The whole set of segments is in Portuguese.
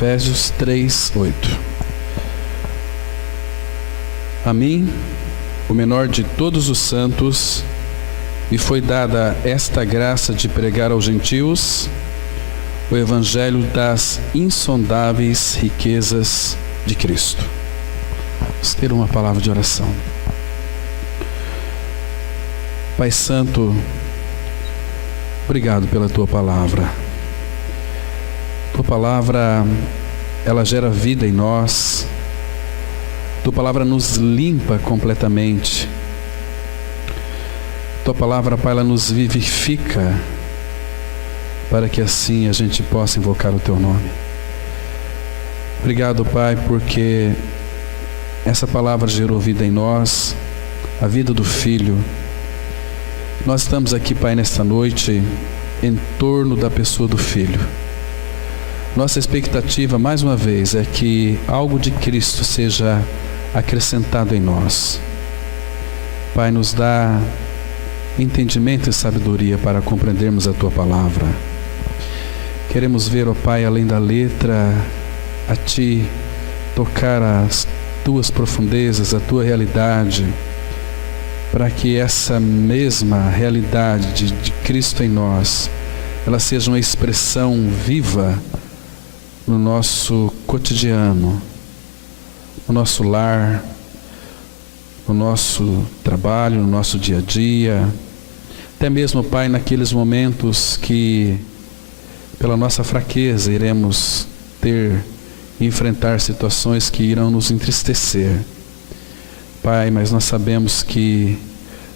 Efésios 3:8. A mim, o menor de todos os santos, me foi dada esta graça de pregar aos gentios o evangelho das insondáveis riquezas de Cristo. Vamos ter uma palavra de oração. Pai Santo, obrigado pela Tua palavra. Tua palavra, ela gera vida em nós. Tua palavra nos limpa completamente. Tua palavra, Pai, ela nos vivifica, para que assim a gente possa invocar o Teu nome. Obrigado, Pai, porque essa palavra gerou vida em nós, a vida do Filho. Nós estamos aqui, Pai, nesta noite, em torno da pessoa do Filho. Nossa expectativa, mais uma vez, é que algo de Cristo seja acrescentado em nós. Pai, nos dá entendimento e sabedoria para compreendermos a Tua palavra. Queremos ver, ó Pai, além da letra, a Ti tocar as Tuas profundezas, a Tua realidade, para que essa mesma realidade de Cristo em nós, ela seja uma expressão viva no nosso cotidiano, no nosso lar, no nosso trabalho, no nosso dia a dia, até mesmo, Pai, naqueles momentos que, pela nossa fraqueza, iremos ter e enfrentar situações que irão nos entristecer. Pai, mas nós sabemos que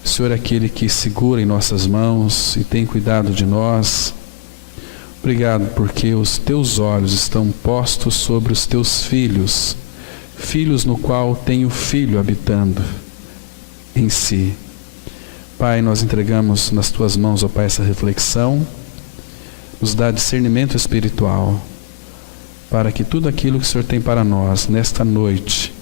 o Senhor é aquele que segura em nossas mãos e tem cuidado de nós. Obrigado porque os Teus olhos estão postos sobre os Teus filhos, filhos no qual tem o Filho habitando em si. Pai, nós entregamos nas Tuas mãos, ó Pai, essa reflexão. Nos dá discernimento espiritual, para que tudo aquilo que o Senhor tem para nós nesta noite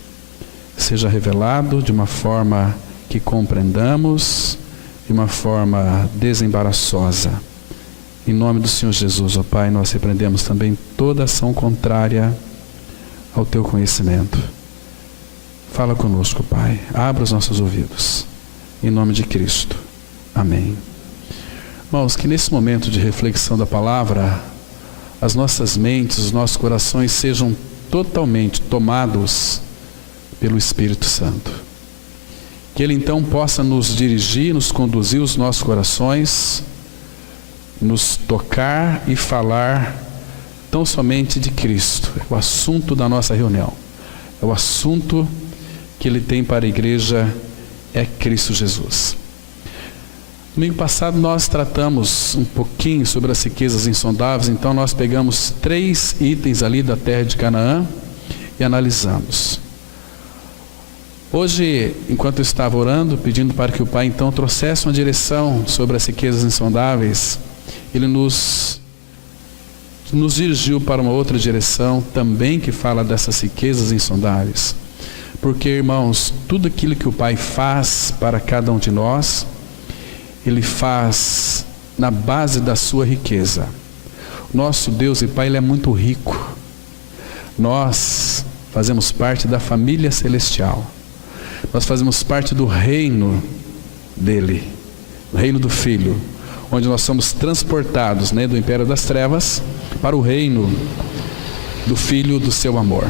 seja revelado de uma forma que compreendamos, de uma forma desembaraçosa. Em nome do Senhor Jesus, ó Pai, nós repreendemos também toda ação contrária ao Teu conhecimento. Fala conosco, Pai. Abra os nossos ouvidos. Em nome de Cristo. Amém. Irmãos, que nesse momento de reflexão da palavra, as nossas mentes, os nossos corações sejam totalmente tomados pelo Espírito Santo. Que Ele então possa nos dirigir, nos conduzir os nossos corações, nos tocar e falar tão somente de Cristo. É o assunto da nossa reunião. É o assunto que Ele tem para a igreja, é Cristo Jesus. Domingo passado nós tratamos um pouquinho sobre as riquezas insondáveis, então nós pegamos 3 itens ali da terra de Canaã e analisamos. Hoje, enquanto eu estava orando, pedindo para que o Pai então trouxesse uma direção sobre as riquezas insondáveis, Ele nos dirigiu para uma outra direção também que fala dessas riquezas insondáveis. Porque, irmãos, tudo aquilo que o Pai faz para cada um de nós, Ele faz na base da sua riqueza. Nosso Deus e Pai, Ele é muito rico. Nós fazemos parte da família celestial. Nós fazemos parte do reino dEle, o reino do Filho, onde nós somos transportados, do império das trevas para o reino do Filho do seu amor.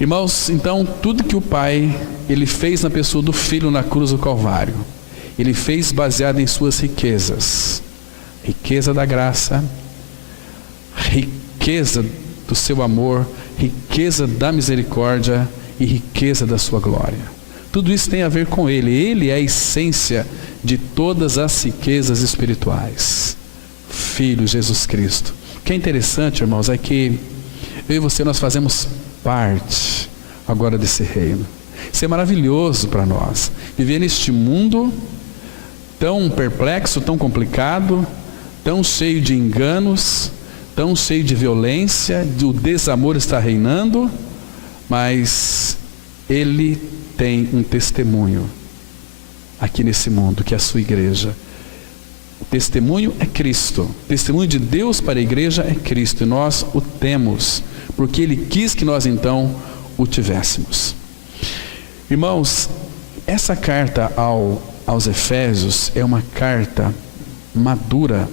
Irmãos, então, tudo que o Pai, Ele fez na pessoa do Filho na cruz do Calvário, Ele fez baseado em suas riquezas. Riqueza da graça, riqueza do seu amor, riqueza da misericórdia e riqueza da sua glória. Tudo isso tem a ver com Ele. Ele é a essência de todas as riquezas espirituais. Filho Jesus Cristo. O que é interessante, irmãos, é que eu e você, nós fazemos parte agora desse reino. Isso é maravilhoso para nós. Viver neste mundo tão perplexo, tão complicado, tão cheio de enganos, tão cheio de violência, o desamor está reinando, mas Ele tem um testemunho aqui nesse mundo, que é a sua igreja. O testemunho é Cristo. O testemunho de Deus para a igreja é Cristo, e nós o temos, porque Ele quis que nós então o tivéssemos. Irmãos, essa carta aos Efésios é uma carta madura,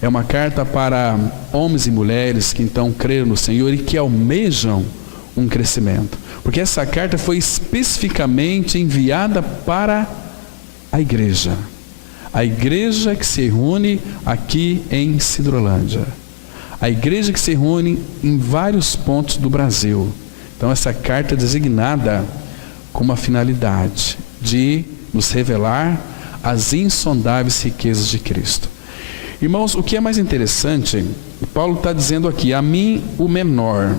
é uma carta para homens e mulheres que então creram no Senhor e que almejam um crescimento, porque essa carta foi especificamente enviada para a igreja que se reúne aqui em Sidrolândia, a igreja que se reúne em vários pontos do Brasil. Então essa carta é designada com uma finalidade de nos revelar as insondáveis riquezas de Cristo. Irmãos, o que é mais interessante, Paulo está dizendo aqui, a mim o menor.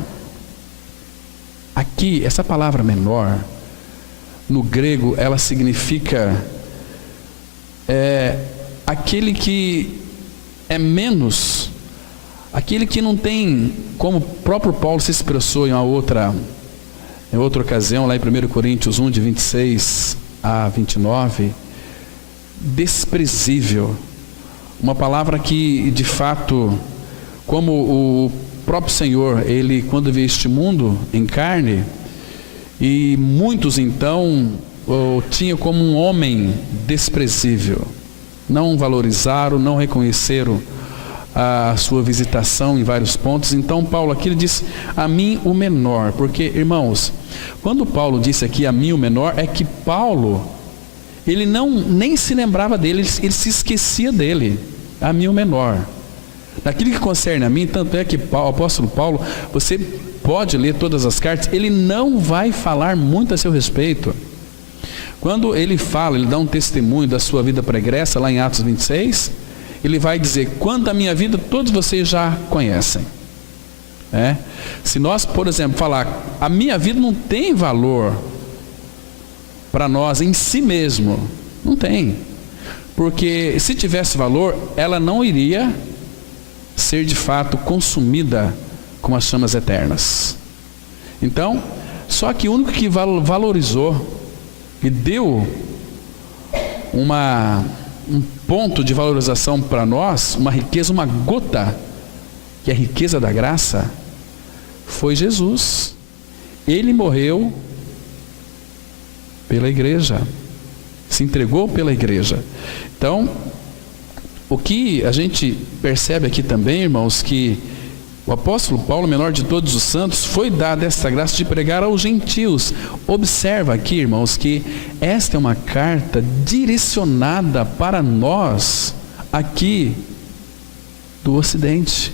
Aqui, essa palavra menor, no grego, ela significa aquele que é menos, aquele que não tem, como o próprio Paulo se expressou em outra ocasião, lá em 1 Coríntios 1, de 26 a 29, desprezível. Uma palavra que, de fato, como o próprio Senhor, Ele, quando veio este mundo em carne, e muitos, então, o tinham como um homem desprezível. Não valorizaram, não reconheceram a sua visitação em vários pontos. Então, Paulo aqui ele diz, a mim o menor. Porque, irmãos, quando Paulo disse aqui, a mim o menor, é que Paulo, ele nem se lembrava dele, ele se esquecia dele. A mim o menor. Naquilo que concerne a mim, tanto é que o apóstolo Paulo, você pode ler todas as cartas, ele não vai falar muito a seu respeito. Quando ele fala, ele dá um testemunho da sua vida pregressa, lá em Atos 26, ele vai dizer, quanto à minha vida, todos vocês já conhecem. Se nós, por exemplo, falar, a minha vida não tem valor para nós em si mesmo, não tem. Porque se tivesse valor, ela não iria ser de fato consumida com as chamas eternas. Então, só que o único que valorizou e deu um ponto de valorização para nós, uma riqueza, uma gota, que é a riqueza da graça, foi Jesus. Ele morreu pela igreja, se entregou pela igreja. Então, o que a gente percebe aqui também, irmãos, que o apóstolo Paulo, menor de todos os santos, foi dado esta graça de pregar aos gentios. Observa aqui, irmãos, que esta é uma carta direcionada para nós aqui do Ocidente.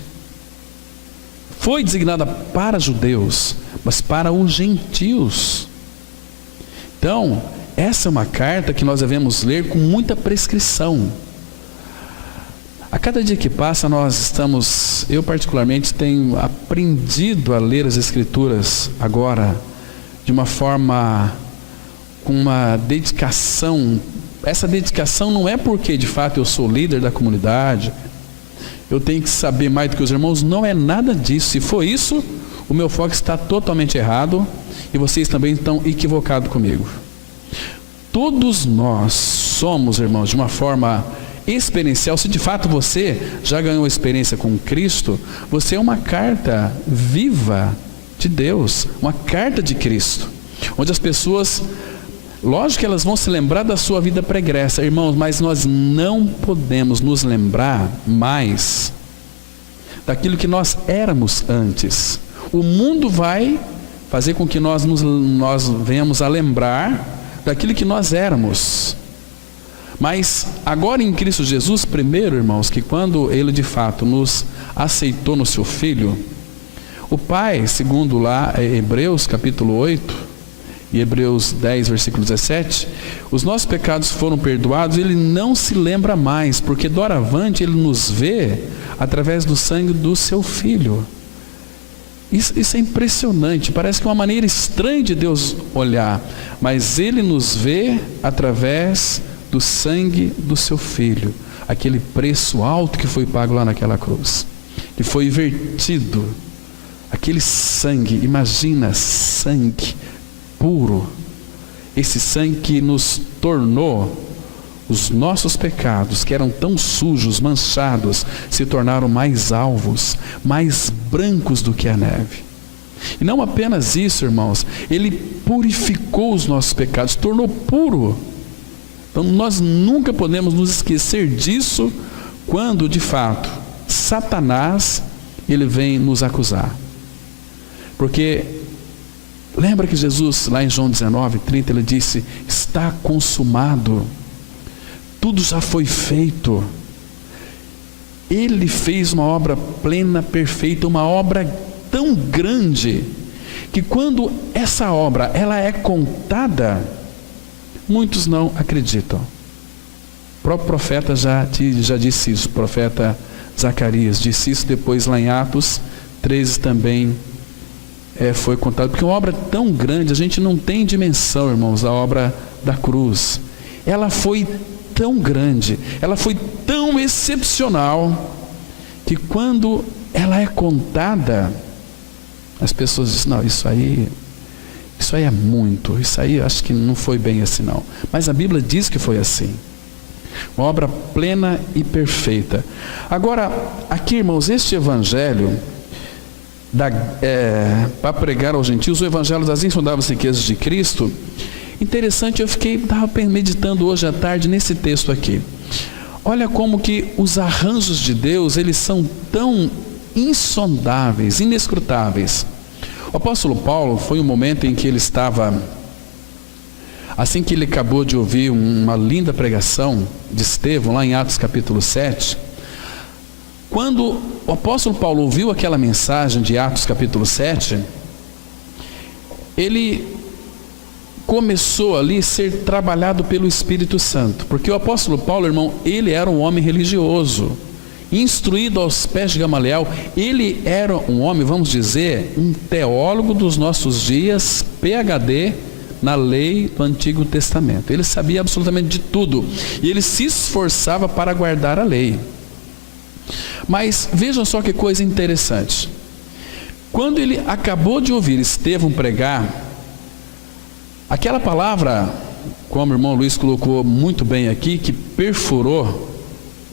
Foi designada para judeus, mas para os gentios. Então, essa é uma carta que nós devemos ler com muita prescrição. A cada dia que passa eu particularmente tenho aprendido a ler as Escrituras agora de uma forma, com uma dedicação. Essa dedicação não é porque de fato eu sou líder da comunidade, eu tenho que saber mais do que os irmãos, não é nada disso. Se for isso, o meu foco está totalmente errado e vocês também estão equivocados comigo. Todos nós somos, irmãos, de uma forma experiencial. Se de fato você já ganhou experiência com Cristo, você é uma carta viva de Deus, uma carta de Cristo, onde as pessoas, lógico que elas vão se lembrar da sua vida pregressa, irmãos, mas nós não podemos nos lembrar mais daquilo que nós éramos antes. O mundo vai fazer com que nós venhamos a lembrar daquilo que nós éramos. Mas agora em Cristo Jesus, primeiro, irmãos, que quando Ele de fato nos aceitou no seu Filho, o Pai, segundo lá Hebreus capítulo 8 e Hebreus 10 versículo 17, os nossos pecados foram perdoados, Ele não se lembra mais, porque doravante Ele nos vê através do sangue do seu Filho. Isso é impressionante, parece que é uma maneira estranha de Deus olhar, mas Ele nos vê através do sangue do seu Filho, aquele preço alto que foi pago lá naquela cruz, que foi vertido, aquele sangue, imagina, sangue puro, esse sangue que nos tornou os nossos pecados, que eram tão sujos, manchados, se tornaram mais alvos, mais brancos do que a neve. E não apenas isso, irmãos, Ele purificou os nossos pecados, tornou puro. Então nós nunca podemos nos esquecer disso quando, de fato, Satanás, ele vem nos acusar. Porque lembra que Jesus, lá em João 19:30, ele disse: está consumado, tudo já foi feito. Ele fez uma obra plena, perfeita, uma obra tão grande, que quando essa obra ela é contada, muitos não acreditam. O próprio profeta já disse isso, o profeta Zacarias disse isso, depois lá em Atos 13 também foi contado, porque uma obra tão grande, a gente não tem dimensão, irmãos, a obra da cruz. Ela foi tão grande, ela foi tão excepcional, que quando ela é contada, as pessoas dizem: não, isso aí é muito, isso aí acho que não foi bem assim não. Mas a Bíblia diz que foi assim. Uma obra plena e perfeita. Agora, aqui, irmãos, este evangelho para pregar aos gentios, o evangelho das insondáveis riquezas de Cristo, interessante, eu estava meditando hoje à tarde nesse texto aqui. Olha como que os arranjos de Deus, eles são tão insondáveis, inescrutáveis. O apóstolo Paulo, foi um momento em que ele estava, assim que ele acabou de ouvir uma linda pregação de Estevão, lá em Atos capítulo 7, quando o apóstolo Paulo ouviu aquela mensagem de Atos capítulo 7, ele começou ali a ser trabalhado pelo Espírito Santo, porque o apóstolo Paulo, irmão, ele era um homem religioso, instruído aos pés de Gamaliel. Ele era um homem, vamos dizer, um teólogo dos nossos dias, PhD na lei do Antigo Testamento. Ele sabia absolutamente de tudo, e ele se esforçava para guardar a lei. Mas vejam só que coisa interessante. Quando ele acabou de ouvir Estevão pregar, aquela palavra, como o irmão Luiz colocou muito bem aqui, que perfurou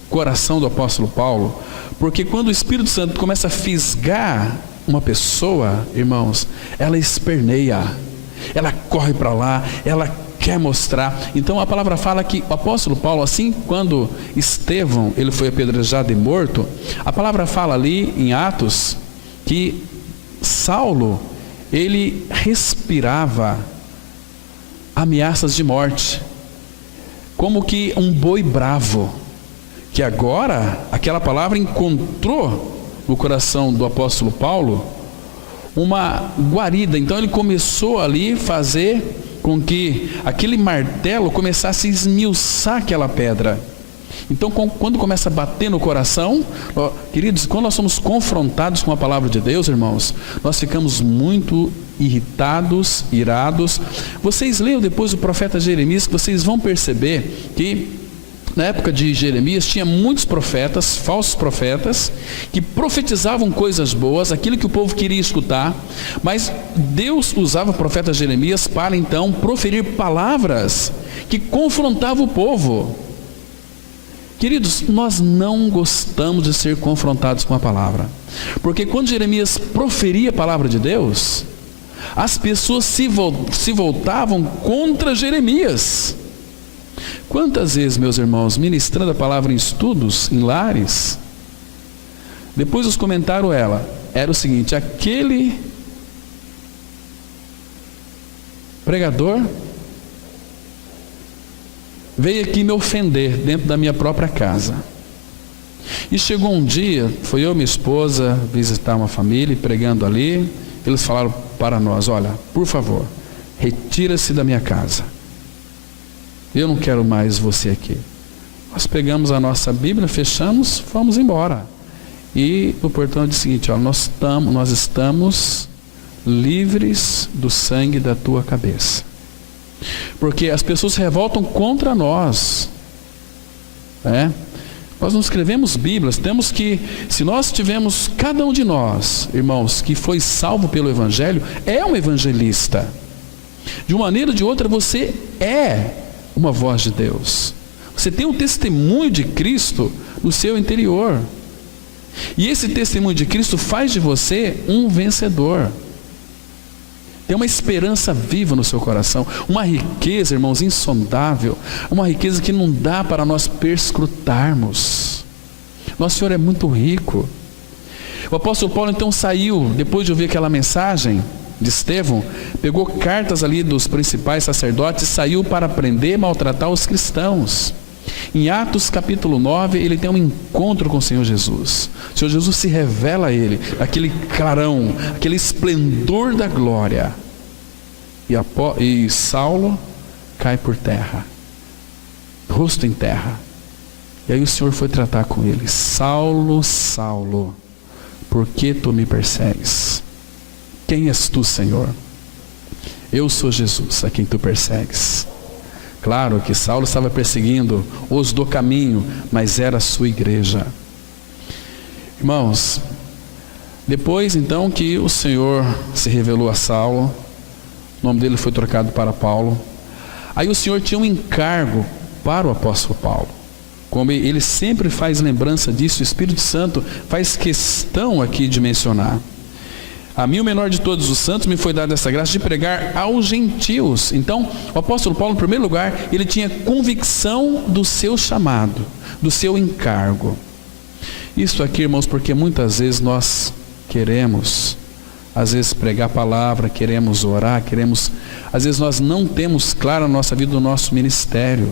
o coração do apóstolo Paulo, porque quando o Espírito Santo começa a fisgar uma pessoa, irmãos, ela esperneia, ela corre para lá, ela quer mostrar. Então a palavra fala que o apóstolo Paulo, assim quando Estevão ele foi apedrejado e morto, a palavra fala ali em Atos que Saulo, ele respirava ameaças de morte, como que um boi bravo, que agora aquela palavra encontrou no coração do apóstolo Paulo uma guarida. Então ele começou ali a fazer com que aquele martelo começasse a esmiuçar aquela pedra. Então quando começa a bater no coração, queridos, quando nós somos confrontados com a palavra de Deus, irmãos, nós ficamos muito irritados, irados. Vocês leiam depois o profeta Jeremias, que vocês vão perceber que na época de Jeremias tinha muitos profetas, falsos profetas, que profetizavam coisas boas, aquilo que o povo queria escutar, mas Deus usava o profeta Jeremias para então proferir palavras que confrontavam o povo. Queridos, nós não gostamos de ser confrontados com a palavra, porque quando Jeremias proferia a palavra de Deus, as pessoas se voltavam contra Jeremias. Quantas vezes, meus irmãos, ministrando a palavra em estudos, em lares, depois os comentaram era o seguinte: aquele pregador veio aqui me ofender dentro da minha própria casa. E chegou um dia, foi eu e minha esposa visitar uma família, pregando ali, eles falaram para nós: olha, por favor, retira-se da minha casa, eu não quero mais você aqui. Nós pegamos a nossa Bíblia, fechamos, fomos embora. E o portão disse o seguinte: ó, nós estamos livres do sangue da tua cabeça. Porque as pessoas se revoltam contra nós. Nós não escrevemos Bíblias, temos que, se nós tivermos, cada um de nós, irmãos, que foi salvo pelo Evangelho, é um evangelista. De uma maneira ou de outra, você é uma voz de Deus. Você tem um testemunho de Cristo no seu interior. E esse testemunho de Cristo faz de você um vencedor. Tem uma esperança viva no seu coração, uma riqueza, irmãos, insondável, uma riqueza que não dá para nós perscrutarmos. Nosso Senhor é muito rico. O apóstolo Paulo então saiu, depois de ouvir aquela mensagem de Estevão, pegou cartas ali dos principais sacerdotes e saiu para prender e maltratar os cristãos. Em Atos capítulo 9, ele tem um encontro com o Senhor Jesus. O Senhor Jesus se revela a ele, aquele clarão, aquele esplendor da glória. E Saulo cai por terra, rosto em terra. E aí o Senhor foi tratar com ele: Saulo, Saulo, por que tu me persegues? Quem és tu, Senhor? Eu sou Jesus, a quem tu persegues. Claro que Saulo estava perseguindo os do caminho, mas era a sua igreja. Irmãos, depois então que o Senhor se revelou a Saulo, o nome dele foi trocado para Paulo. Aí o Senhor tinha um encargo para o apóstolo Paulo. Como ele sempre faz lembrança disso, o Espírito Santo faz questão aqui de mencionar. A mim, o menor de todos os santos, me foi dada essa graça de pregar aos gentios. Então, o apóstolo Paulo, em primeiro lugar, ele tinha convicção do seu chamado, do seu encargo. Isso aqui, irmãos, porque muitas vezes nós queremos, às vezes, pregar a palavra, queremos orar, às vezes nós não temos claro a nossa vida, o nosso ministério.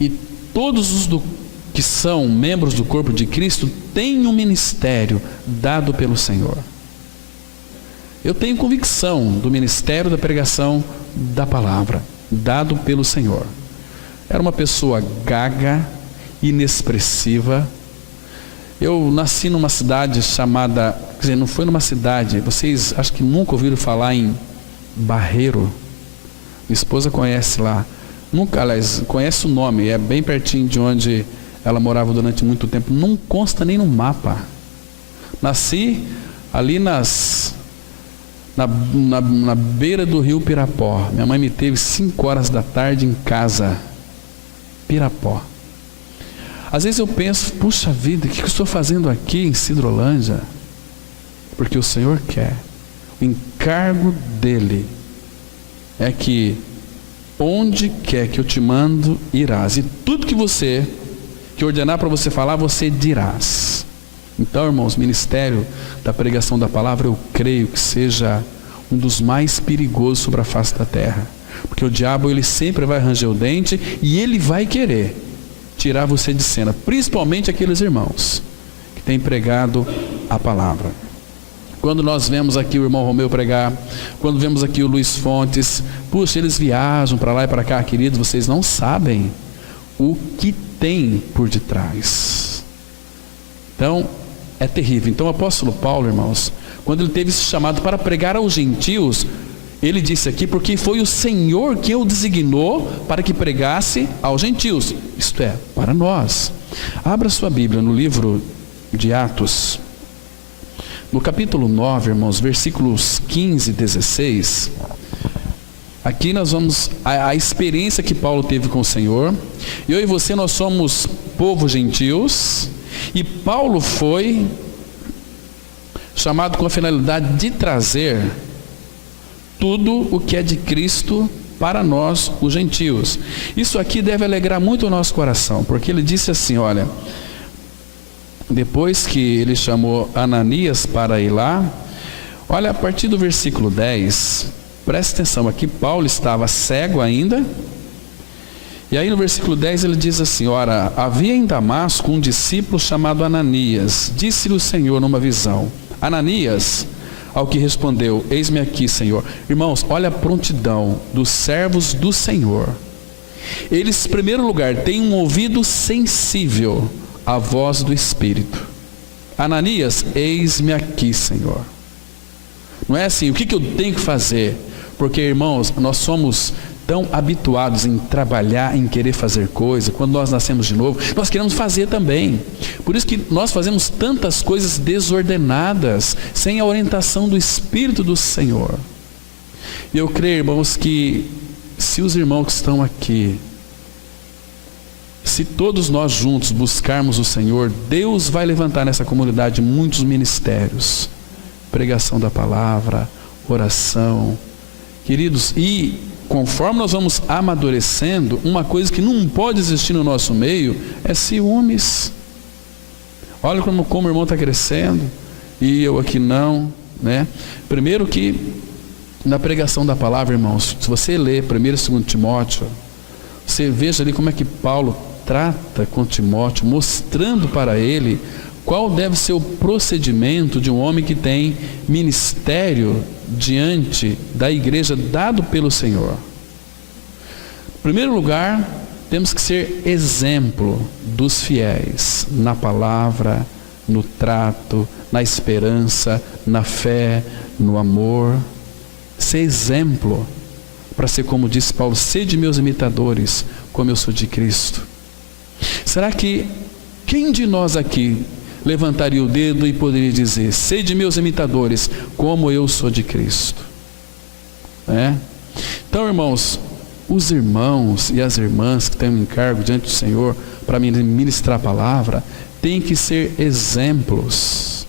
E todos os que são membros do corpo de Cristo têm um ministério dado pelo Senhor. Eu tenho convicção do ministério da pregação da palavra, dado pelo Senhor. Era uma pessoa gaga, inexpressiva. Eu nasci numa cidade chamada, quer dizer, não foi numa cidade, vocês acho que nunca ouviram falar em Barreiro. Minha esposa conhece lá. Nunca, aliás, conhece o nome, é bem pertinho de onde ela morava durante muito tempo. Não consta nem no mapa. Nasci ali na beira do rio Pirapó. Minha mãe me teve 5 horas da tarde em casa. Pirapó. Às vezes eu penso, puxa vida, o que eu estou fazendo aqui em Sidrolândia? Porque o Senhor quer. O encargo dele é que onde quer que eu te mando, irás. E tudo que ordenar para você falar, você dirás. Então, irmãos, ministério da pregação da palavra, eu creio que seja um dos mais perigosos sobre a face da terra. Porque o diabo, ele sempre vai ranger o dente e ele vai querer tirar você de cena. Principalmente aqueles irmãos que têm pregado a palavra. Quando nós vemos aqui o irmão Romeu pregar, quando vemos aqui o Luiz Fontes, puxa, eles viajam para lá e para cá, queridos, vocês não sabem o que tem por detrás. Então, é terrível. Então o apóstolo Paulo, irmãos, quando ele teve esse chamado para pregar aos gentios, ele disse aqui, porque foi o Senhor quem o designou para que pregasse aos gentios, isto é, para nós. Abra sua Bíblia no livro de Atos, no capítulo 9, irmãos, versículos 15 e 16. Aqui nós vamos a experiência que Paulo teve com o Senhor. Eu e você, nós somos povo gentios, e Paulo foi chamado com a finalidade de trazer tudo o que é de Cristo para nós, os gentios. Isso aqui deve alegrar muito o nosso coração, porque ele disse assim, olha, depois que ele chamou Ananias para ir lá, olha, a partir do versículo 10, preste atenção, aqui Paulo estava cego ainda, e aí no versículo 10 ele diz assim, ora, havia em Damasco um discípulo chamado Ananias, disse-lhe o Senhor numa visão, Ananias, ao que respondeu, eis-me aqui, Senhor. Irmãos, olha a prontidão dos servos do Senhor. Eles, em primeiro lugar, têm um ouvido sensível à voz do Espírito. Ananias, eis-me aqui, Senhor. Não é assim, o que eu tenho que fazer? Porque, irmãos, nós somos tão habituados em trabalhar, em querer fazer coisa. Quando nós nascemos de novo, nós queremos fazer também. Por isso que nós fazemos tantas coisas desordenadas, sem a orientação do Espírito do Senhor. E eu creio, irmãos, que se os irmãos que estão aqui se todos nós juntos buscarmos o Senhor, Deus vai levantar nessa comunidade muitos ministérios. Pregação da palavra, oração. Queridos, e conforme nós vamos amadurecendo, uma coisa que não pode existir no nosso meio é ciúmes. Olha como o irmão está crescendo e eu aqui não, né? Primeiro que na pregação da palavra, irmãos, se você ler 1 e 2 Timóteo, você veja ali como é que Paulo trata com Timóteo, mostrando para ele qual deve ser o procedimento de um homem que tem ministério diante da igreja dado pelo Senhor. Em primeiro lugar, temos que ser exemplo dos fiéis na palavra, no trato, na esperança, na fé, no amor. Ser exemplo, para ser como disse Paulo, sede meus imitadores, como eu sou de Cristo. Será que quem de nós aqui levantaria o dedo e poderia dizer, sede meus imitadores, como eu sou de Cristo? Então, irmãos, os irmãos e as irmãs que têm um encargo diante do Senhor para ministrar a palavra, têm que ser exemplos.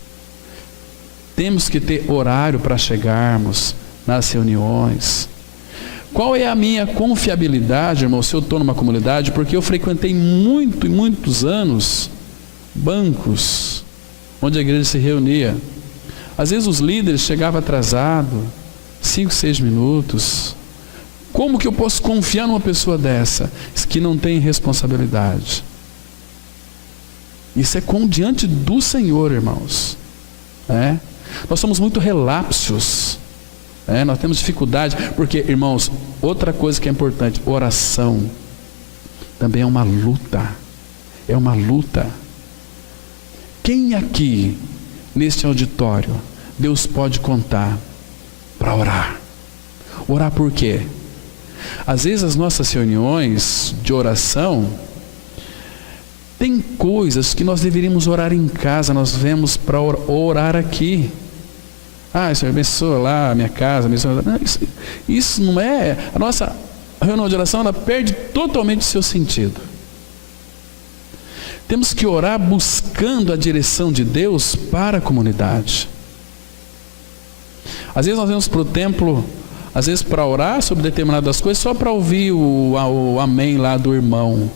Temos que ter horário para chegarmos nas reuniões. Qual é a minha confiabilidade, irmão, se eu estou numa comunidade? Porque eu frequentei muitos anos bancos onde a igreja se reunia. Às vezes os líderes chegavam atrasados, 5, 6 minutos. Como que eu posso confiar numa pessoa dessa, que não tem responsabilidade? Isso é diante do Senhor, irmãos. Nós somos muito relapsos. Nós temos dificuldade, porque, irmãos, outra coisa que é importante, oração também é uma luta. É uma luta. Quem aqui, neste auditório, Deus pode contar para orar? Orar por quê? Às vezes as nossas reuniões de oração tem coisas que nós deveríamos orar em casa, nós vemos para orar aqui. Senhor, abençoa lá a minha casa, abençoa. Não, isso não é. A nossa reunião de oração, ela perde totalmente o seu sentido. Temos que orar buscando a direção de Deus para a comunidade. Às vezes nós vamos para o templo, às vezes para orar sobre determinadas coisas, só para ouvir o amém lá do irmão.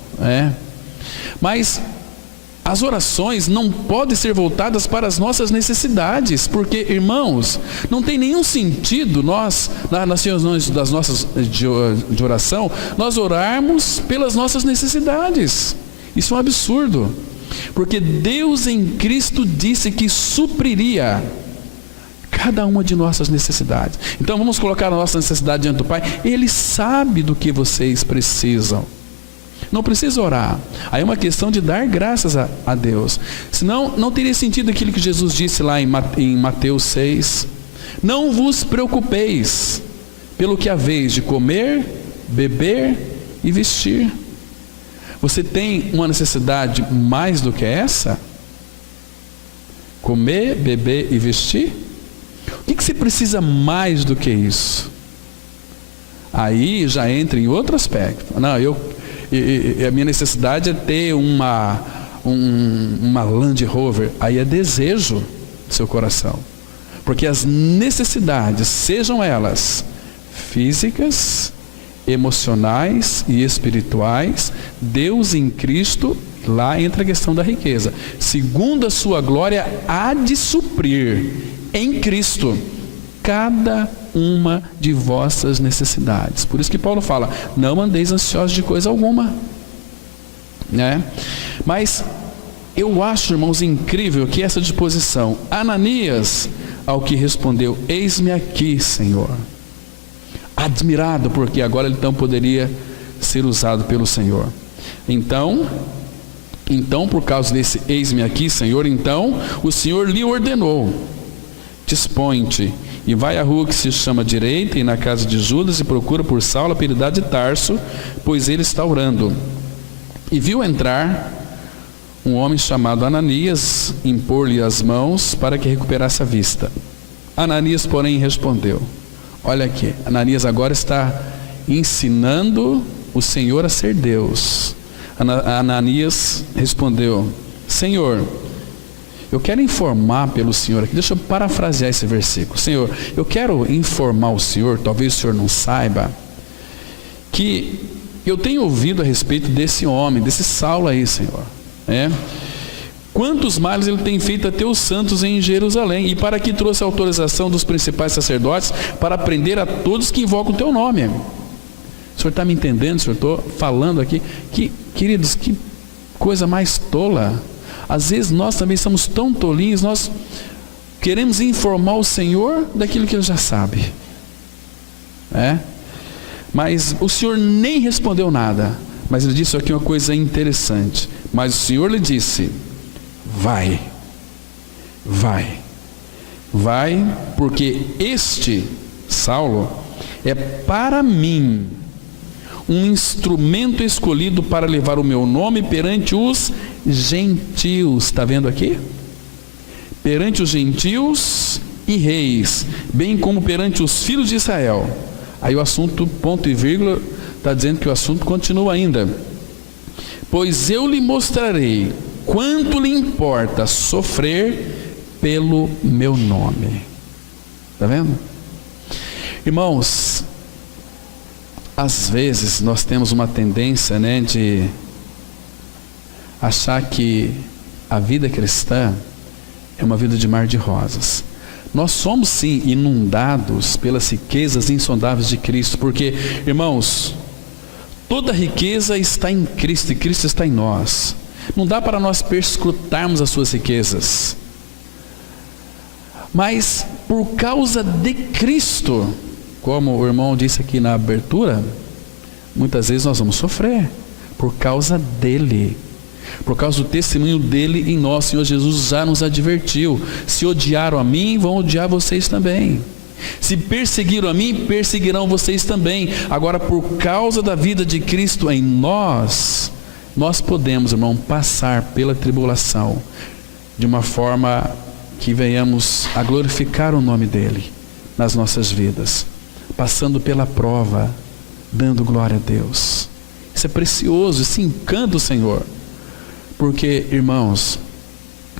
Mas as orações não podem ser voltadas para as nossas necessidades, porque, irmãos, não tem nenhum sentido nós, nas reuniões das nossas de oração, nós orarmos pelas nossas necessidades. Isso é um absurdo, porque Deus em Cristo disse que supriria cada uma de nossas necessidades. Então vamos colocar a nossa necessidade diante do Pai. Ele sabe do que vocês precisam. Não precisa orar. Aí é uma questão de dar graças a Deus. Senão não teria sentido aquilo que Jesus disse lá em Mateus 6. Não vos preocupeis pelo que haveis de comer, beber e vestir. Você tem uma necessidade mais do que essa? Comer, beber e vestir? O que você precisa mais do que isso? Aí já entra em outro aspecto. Não, a minha necessidade é ter uma Land Rover. Aí é desejo do seu coração. Porque as necessidades, sejam elas físicas, emocionais e espirituais, Deus em Cristo, lá entra a questão da riqueza. Segundo a sua glória, há de suprir em Cristo cada uma de vossas necessidades. Por isso que Paulo fala, não andeis ansiosos de coisa alguma. Mas eu acho, irmãos, incrível que essa disposição. Ananias, ao que respondeu, eis-me aqui, Senhor. Admirado, porque agora ele então poderia ser usado pelo Senhor. Então, por causa desse eis-me aqui, Senhor, então o Senhor lhe ordenou, dispõe-te e vai à rua que se chama direita e na casa de Judas e procura por Saulo, apelidado de Tarso, pois ele está orando. E viu entrar um homem chamado Ananias, impor-lhe as mãos para que recuperasse a vista. Ananias, porém, respondeu. Olha aqui, Ananias agora está ensinando o Senhor a ser Deus. Ananias respondeu: Senhor, eu quero informar pelo Senhor aqui, deixa eu parafrasear esse versículo. Senhor, eu quero informar o Senhor, talvez o Senhor não saiba, que eu tenho ouvido a respeito desse homem, desse Saulo aí, Senhor. Quantos males ele tem feito a teus santos em Jerusalém, e para que trouxe a autorização dos principais sacerdotes para prender a todos que invocam o teu nome. O senhor está me entendendo? O senhor estou falando aqui, queridos, que coisa mais tola. Às vezes nós também somos tão tolinhos, nós queremos informar o Senhor daquilo que ele já sabe. Mas o Senhor nem respondeu nada, mas ele disse aqui uma coisa interessante. Mas o Senhor lhe disse: vai, porque este Saulo é para mim um instrumento escolhido para levar o meu nome perante os gentios. Está vendo aqui? Perante os gentios e reis, bem como perante os filhos de Israel. Aí o assunto, ponto e vírgula, está dizendo que o assunto continua ainda. Pois eu lhe mostrarei quanto lhe importa sofrer pelo meu nome. Está vendo? Irmãos, às vezes nós temos uma tendência, de achar que a vida cristã é uma vida de mar de rosas. Nós somos sim inundados pelas riquezas insondáveis de Cristo, porque, irmãos, toda riqueza está em Cristo e Cristo está em nós. Não dá para nós perscrutarmos as suas riquezas, mas por causa de Cristo, como o irmão disse aqui na abertura, muitas vezes nós vamos sofrer por causa dele, por causa do testemunho dele em nós. O Senhor Jesus já nos advertiu: se odiaram a mim, vão odiar vocês também. Se perseguiram a mim, perseguirão vocês também. Agora, por causa da vida de Cristo em nós, nós podemos, irmão, passar pela tribulação de uma forma que venhamos a glorificar o nome dele nas nossas vidas, passando pela prova, dando glória a Deus. Isso é precioso, isso encanta o Senhor. Porque, irmãos,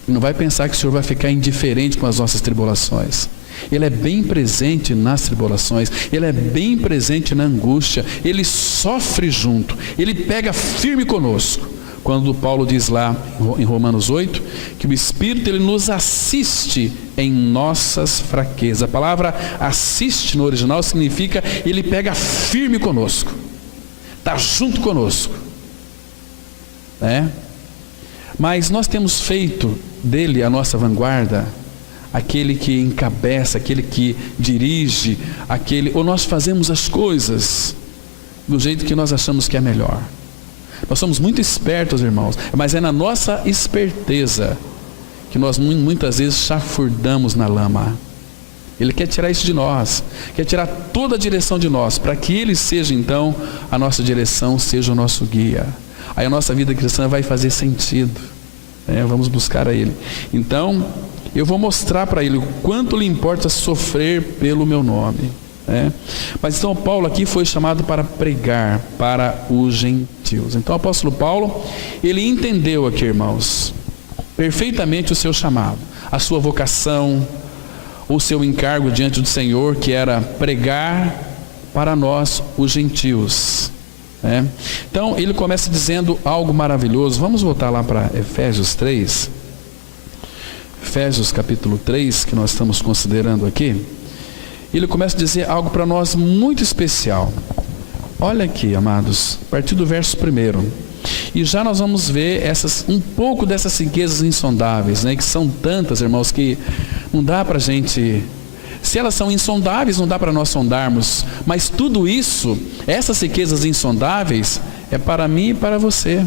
não vai pensar que o Senhor vai ficar indiferente com as nossas tribulações. Ele é bem presente nas tribulações, Ele é bem presente na angústia, Ele sofre junto, Ele pega firme conosco. Quando Paulo diz lá em Romanos 8, que o Espírito Ele nos assiste em nossas fraquezas. A palavra assiste no original significa Ele pega firme conosco, está junto conosco, Mas nós temos feito dele a nossa vanguarda, aquele que encabeça, aquele que dirige, ou nós fazemos as coisas do jeito que nós achamos que é melhor. Nós somos muito espertos, irmãos, mas é na nossa esperteza que nós muitas vezes chafurdamos na lama. Ele quer tirar isso de nós, quer tirar toda a direção de nós, para que Ele seja então a nossa direção, seja o nosso guia. Aí a nossa vida cristã vai fazer sentido, vamos buscar a Ele. Então, eu vou mostrar para ele o quanto lhe importa sofrer pelo meu nome. Mas então Paulo aqui foi chamado para pregar para os gentios. Então o apóstolo Paulo, ele entendeu aqui, irmãos, perfeitamente o seu chamado, a sua vocação, o seu encargo diante do Senhor, que era pregar para nós, os gentios. Então ele começa dizendo algo maravilhoso. Vamos voltar lá para Efésios 3. Efésios capítulo 3, que nós estamos considerando aqui. Ele começa a dizer algo para nós muito especial. Olha aqui, amados, a partir do verso 1. E já nós vamos ver um pouco dessas riquezas insondáveis, que são tantas, irmãos, que não dá para a gente... Se elas são insondáveis, não dá para nós sondarmos. Mas tudo isso, essas riquezas insondáveis, é para mim e para você.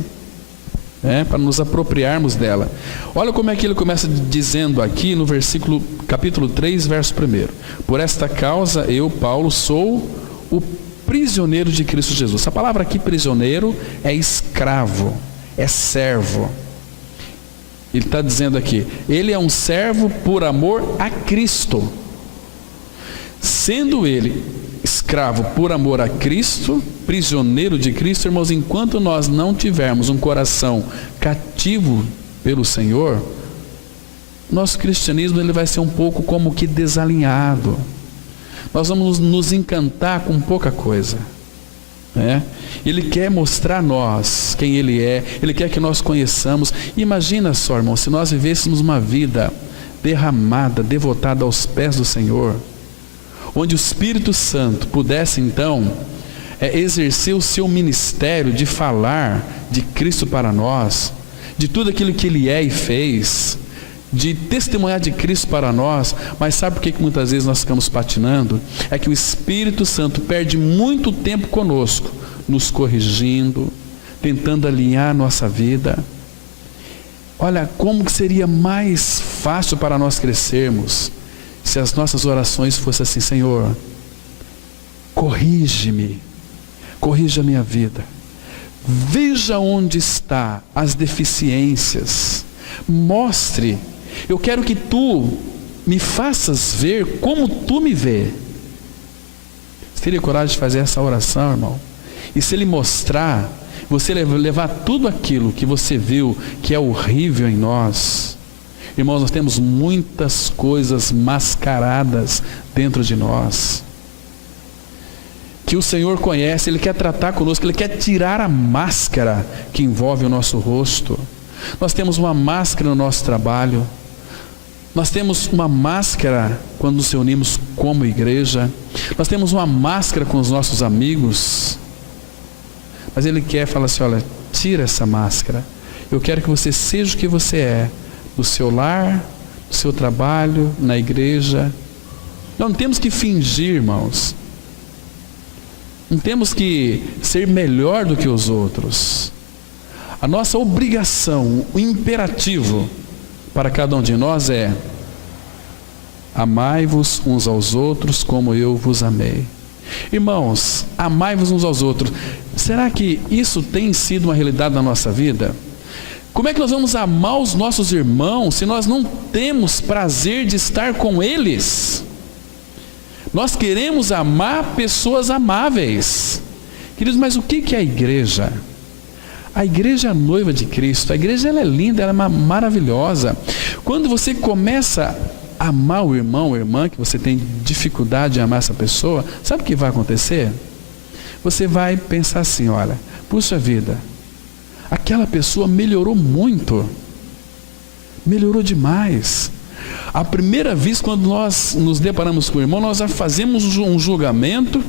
Para nos apropriarmos dela. Olha como é que ele começa dizendo aqui no capítulo 3, verso 1. Por esta causa eu, Paulo, sou o prisioneiro de Cristo Jesus. Essa palavra aqui, prisioneiro, é escravo, é servo. Ele está dizendo aqui, ele é um servo por amor a Cristo. sendo ele escravo por amor a Cristo, prisioneiro de Cristo, irmãos, enquanto nós não tivermos um coração cativo pelo Senhor, nosso cristianismo ele vai ser um pouco como que desalinhado. Nós vamos nos encantar com pouca coisa, né? Ele quer mostrar a nós quem Ele é, Ele quer que nós conheçamos. Imagina só, irmão, se nós vivêssemos uma vida derramada, devotada aos pés do Senhor, onde o Espírito Santo pudesse então exercer o seu ministério de falar de Cristo para nós, de tudo aquilo que Ele é e fez, de testemunhar de Cristo para nós. Mas sabe por que muitas vezes nós ficamos patinando? É que o Espírito Santo perde muito tempo conosco, nos corrigindo, tentando alinhar a nossa vida. Olha, como que seria mais fácil para nós crescermos se as nossas orações fossem assim: Senhor, corrige-me, corrija a minha vida, veja onde está as deficiências, mostre. Eu quero que tu me faças ver como tu me vê. Você teria coragem de fazer essa oração, irmão? E se Ele mostrar, você levar tudo aquilo que você viu que é horrível em nós. Irmãos, nós temos muitas coisas mascaradas dentro de nós, que o Senhor conhece. Ele quer tratar conosco, Ele quer tirar a máscara que envolve o nosso rosto. Nós temos uma máscara no nosso trabalho, nós temos uma máscara quando nos reunimos como igreja, nós temos uma máscara com os nossos amigos, mas Ele quer falar assim: olha, tira essa máscara, eu quero que você seja o que você é, no seu lar, no seu trabalho, na igreja. Nós não temos que fingir, irmãos, não temos que ser melhor do que os outros. A nossa obrigação, o imperativo para cada um de nós é: amai-vos uns aos outros como eu vos amei. Irmãos, amai-vos uns aos outros. Será que isso tem sido uma realidade na nossa vida? Como é que nós vamos amar os nossos irmãos se nós não temos prazer de estar com eles? Nós queremos amar pessoas amáveis. Queridos, mas o que é a igreja? A igreja é a noiva de Cristo. A igreja ela é linda, ela é maravilhosa. Quando você começa a amar o irmão ou a irmã, que você tem dificuldade de amar essa pessoa, sabe o que vai acontecer? Você vai pensar assim: olha, puxa vida, aquela pessoa melhorou muito, melhorou demais. À primeira vez, quando nós nos deparamos com o irmão, nós já fazemos um julgamento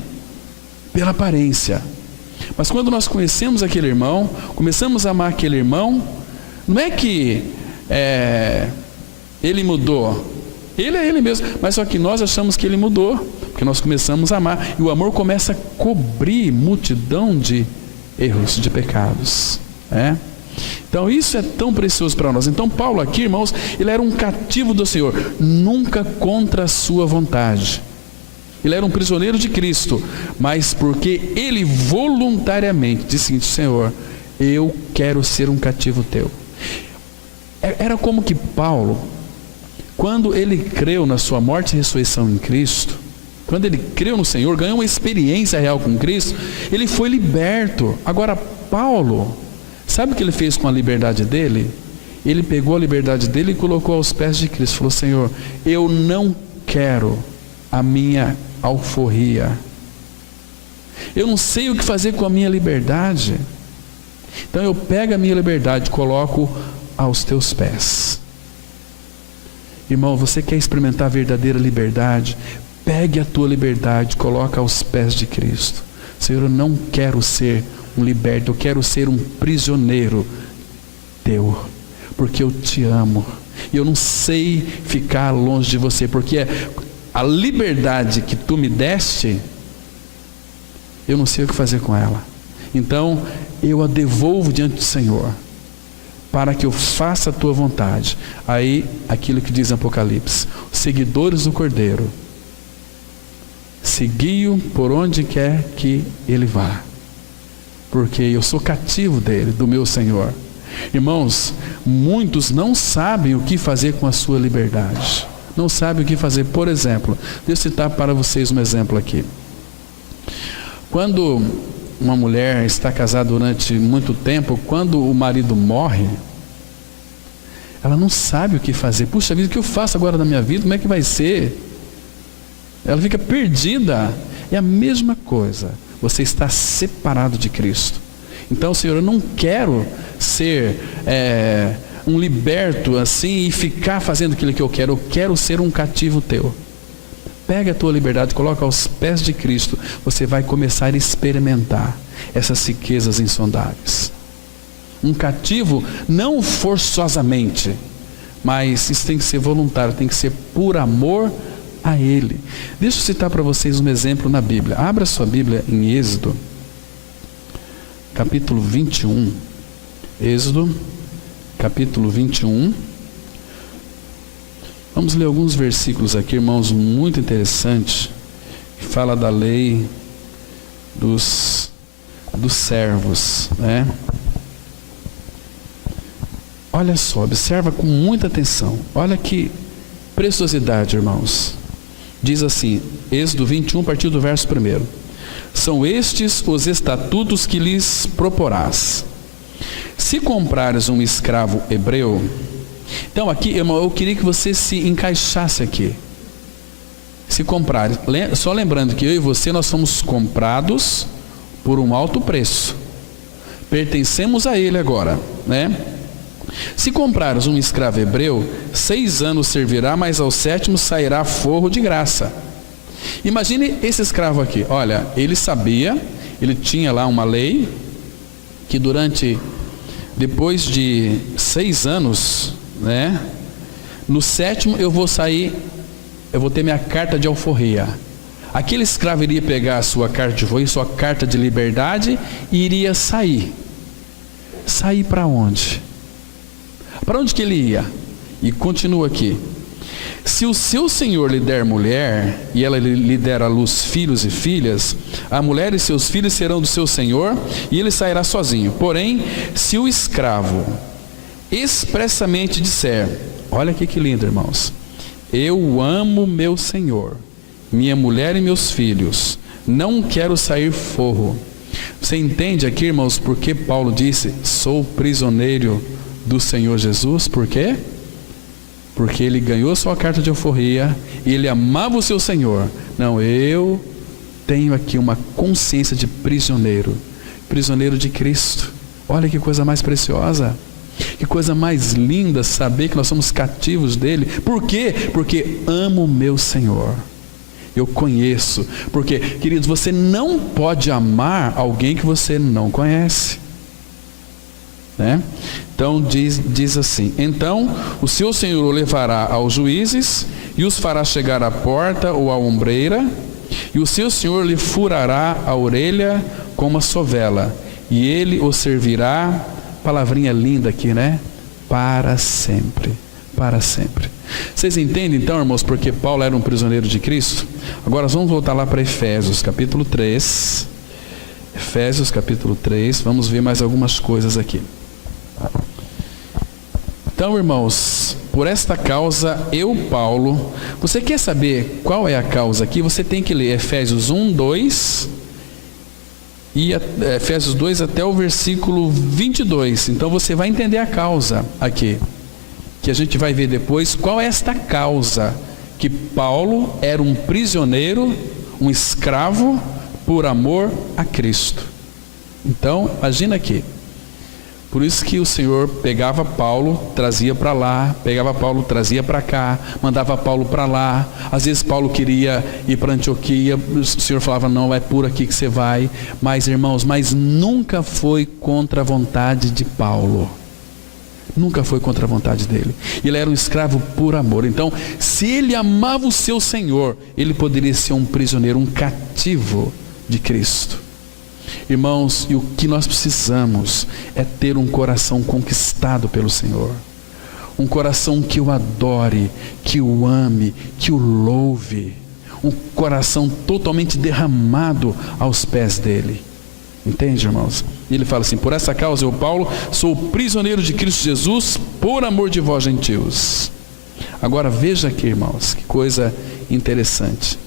pela aparência. Mas quando nós conhecemos aquele irmão, começamos a amar aquele irmão, não é que ele mudou, ele é ele mesmo, mas só que nós achamos que ele mudou, porque nós começamos a amar, e o amor começa a cobrir multidão de erros, de pecados, Então isso é tão precioso para nós. Então Paulo aqui, irmãos, ele era um cativo do Senhor, nunca contra a sua vontade. Ele era um prisioneiro de Cristo, mas porque ele voluntariamente disse o seguinte: Senhor, eu quero ser um cativo teu. Era como que Paulo, quando ele creu na sua morte e ressurreição em Cristo, quando ele creu no Senhor, ganhou uma experiência real com Cristo, ele foi liberto. Agora Paulo, sabe o que ele fez com a liberdade dele? Ele pegou a liberdade dele e colocou aos pés de Cristo. Falou: Senhor, eu não quero a minha alforria, eu não sei o que fazer com a minha liberdade, então eu pego a minha liberdade e coloco aos teus pés. Irmão, você quer experimentar a verdadeira liberdade? Pegue a tua liberdade, coloca aos pés de Cristo. Senhor, eu não quero ser um liberto, eu quero ser um prisioneiro teu, porque eu te amo, e eu não sei ficar longe de você, porque a liberdade que tu me deste, eu não sei o que fazer com ela. Então eu a devolvo diante do Senhor, para que eu faça a tua vontade. Aí aquilo que diz em Apocalipse: os seguidores do Cordeiro, segui-o por onde quer que ele vá, porque eu sou cativo dele, do meu Senhor. Irmãos, muitos não sabem o que fazer com a sua liberdade, não sabe o que fazer. Por exemplo, deixa eu citar para vocês um exemplo aqui. Quando uma mulher está casada durante muito tempo, quando o marido morre, ela não sabe o que fazer. Puxa vida, o que eu faço agora na minha vida? Como é que vai ser? Ela fica perdida. É a mesma coisa. Você está separado de Cristo. Então, Senhor, eu não quero ser um liberto assim e ficar fazendo aquilo que eu quero. Eu quero ser um cativo teu. Pega a tua liberdade, coloca aos pés de Cristo. Você vai começar a experimentar essas riquezas insondáveis. Um cativo, não forçosamente, mas isso tem que ser voluntário, tem que ser por amor a Ele. Deixa eu citar para vocês um exemplo na Bíblia. Abra sua Bíblia em Êxodo, capítulo 21. Êxodo, capítulo 21. Vamos ler alguns versículos aqui, irmãos, muito interessantes, que fala da lei dos servos, né? Olha só, observa com muita atenção. Olha que preciosidade, irmãos. Diz assim, Êxodo 21, a partir do verso 1. São estes os estatutos que lhes proporás. Se comprares um escravo hebreu... Então aqui, irmão, eu queria que você se encaixasse aqui. Se comprares, só lembrando que eu e você, nós somos comprados por um alto preço. Pertencemos a Ele agora, né? Se comprares um escravo hebreu, 6 anos servirá, mas ao 7º sairá forro de graça. Imagine esse escravo aqui. Olha, ele sabia, ele tinha lá uma lei, que depois de 6 anos, né, no 7º eu vou ter minha carta de alforria. Aquele escravo iria pegar a sua carta de alforria, sua carta de liberdade, e iria sair. Sair para onde? Para onde que ele ia? E continua aqui. Se o seu senhor lhe der mulher, e ela lhe der à luz filhos e filhas, a mulher e seus filhos serão do seu senhor, e ele sairá sozinho. Porém, se o escravo expressamente disser, olha aqui que lindo, irmãos, eu amo meu senhor, minha mulher e meus filhos, não quero sair forro. Você entende aqui, irmãos, porque Paulo disse, sou prisioneiro do Senhor Jesus? Por quê? Porque ele ganhou sua carta de alforria e ele amava o seu Senhor. Não, eu tenho aqui uma consciência de prisioneiro de Cristo. Olha que coisa mais preciosa, que coisa mais linda saber que nós somos cativos dele. Por quê? Porque amo o meu Senhor. Eu conheço. Porque, queridos, você não pode amar alguém que você não conhece, né? Então diz assim, então o seu senhor o levará aos juízes e os fará chegar à porta ou à ombreira, e o seu senhor lhe furará a orelha com uma sovela, e ele o servirá, palavrinha linda aqui, né? Para sempre, para sempre. Vocês entendem então, irmãos, porque Paulo era um prisioneiro de Cristo? Agora vamos voltar lá para Efésios capítulo 3. Efésios capítulo 3, vamos ver mais algumas coisas aqui. Então, irmãos, por esta causa eu, Paulo, você quer saber qual é a causa aqui? Você tem que ler Efésios 1, 2 e Efésios 2 até o versículo 22. Então você vai entender a causa aqui, que a gente vai ver depois qual é esta causa, que Paulo era um prisioneiro, um escravo por amor a Cristo. Então, imagina aqui. Por isso que o Senhor pegava Paulo, trazia para lá, pegava Paulo, trazia para cá, mandava Paulo para lá. Às vezes Paulo queria ir para Antioquia, o Senhor falava, não, é por aqui que você vai. Mas, irmãos, nunca foi contra a vontade de Paulo. Nunca foi contra a vontade dele. Ele era um escravo por amor. Então, se ele amava o seu Senhor, ele poderia ser um prisioneiro, um cativo de Cristo. Irmãos, e o que nós precisamos é ter um coração conquistado pelo Senhor, um coração que o adore, que o ame, que o louve, um coração totalmente derramado aos pés dele. Entende, irmãos? E ele fala assim, por essa causa eu, Paulo, sou prisioneiro de Cristo Jesus, por amor de vós, gentios. Agora veja aqui, irmãos, que coisa interessante.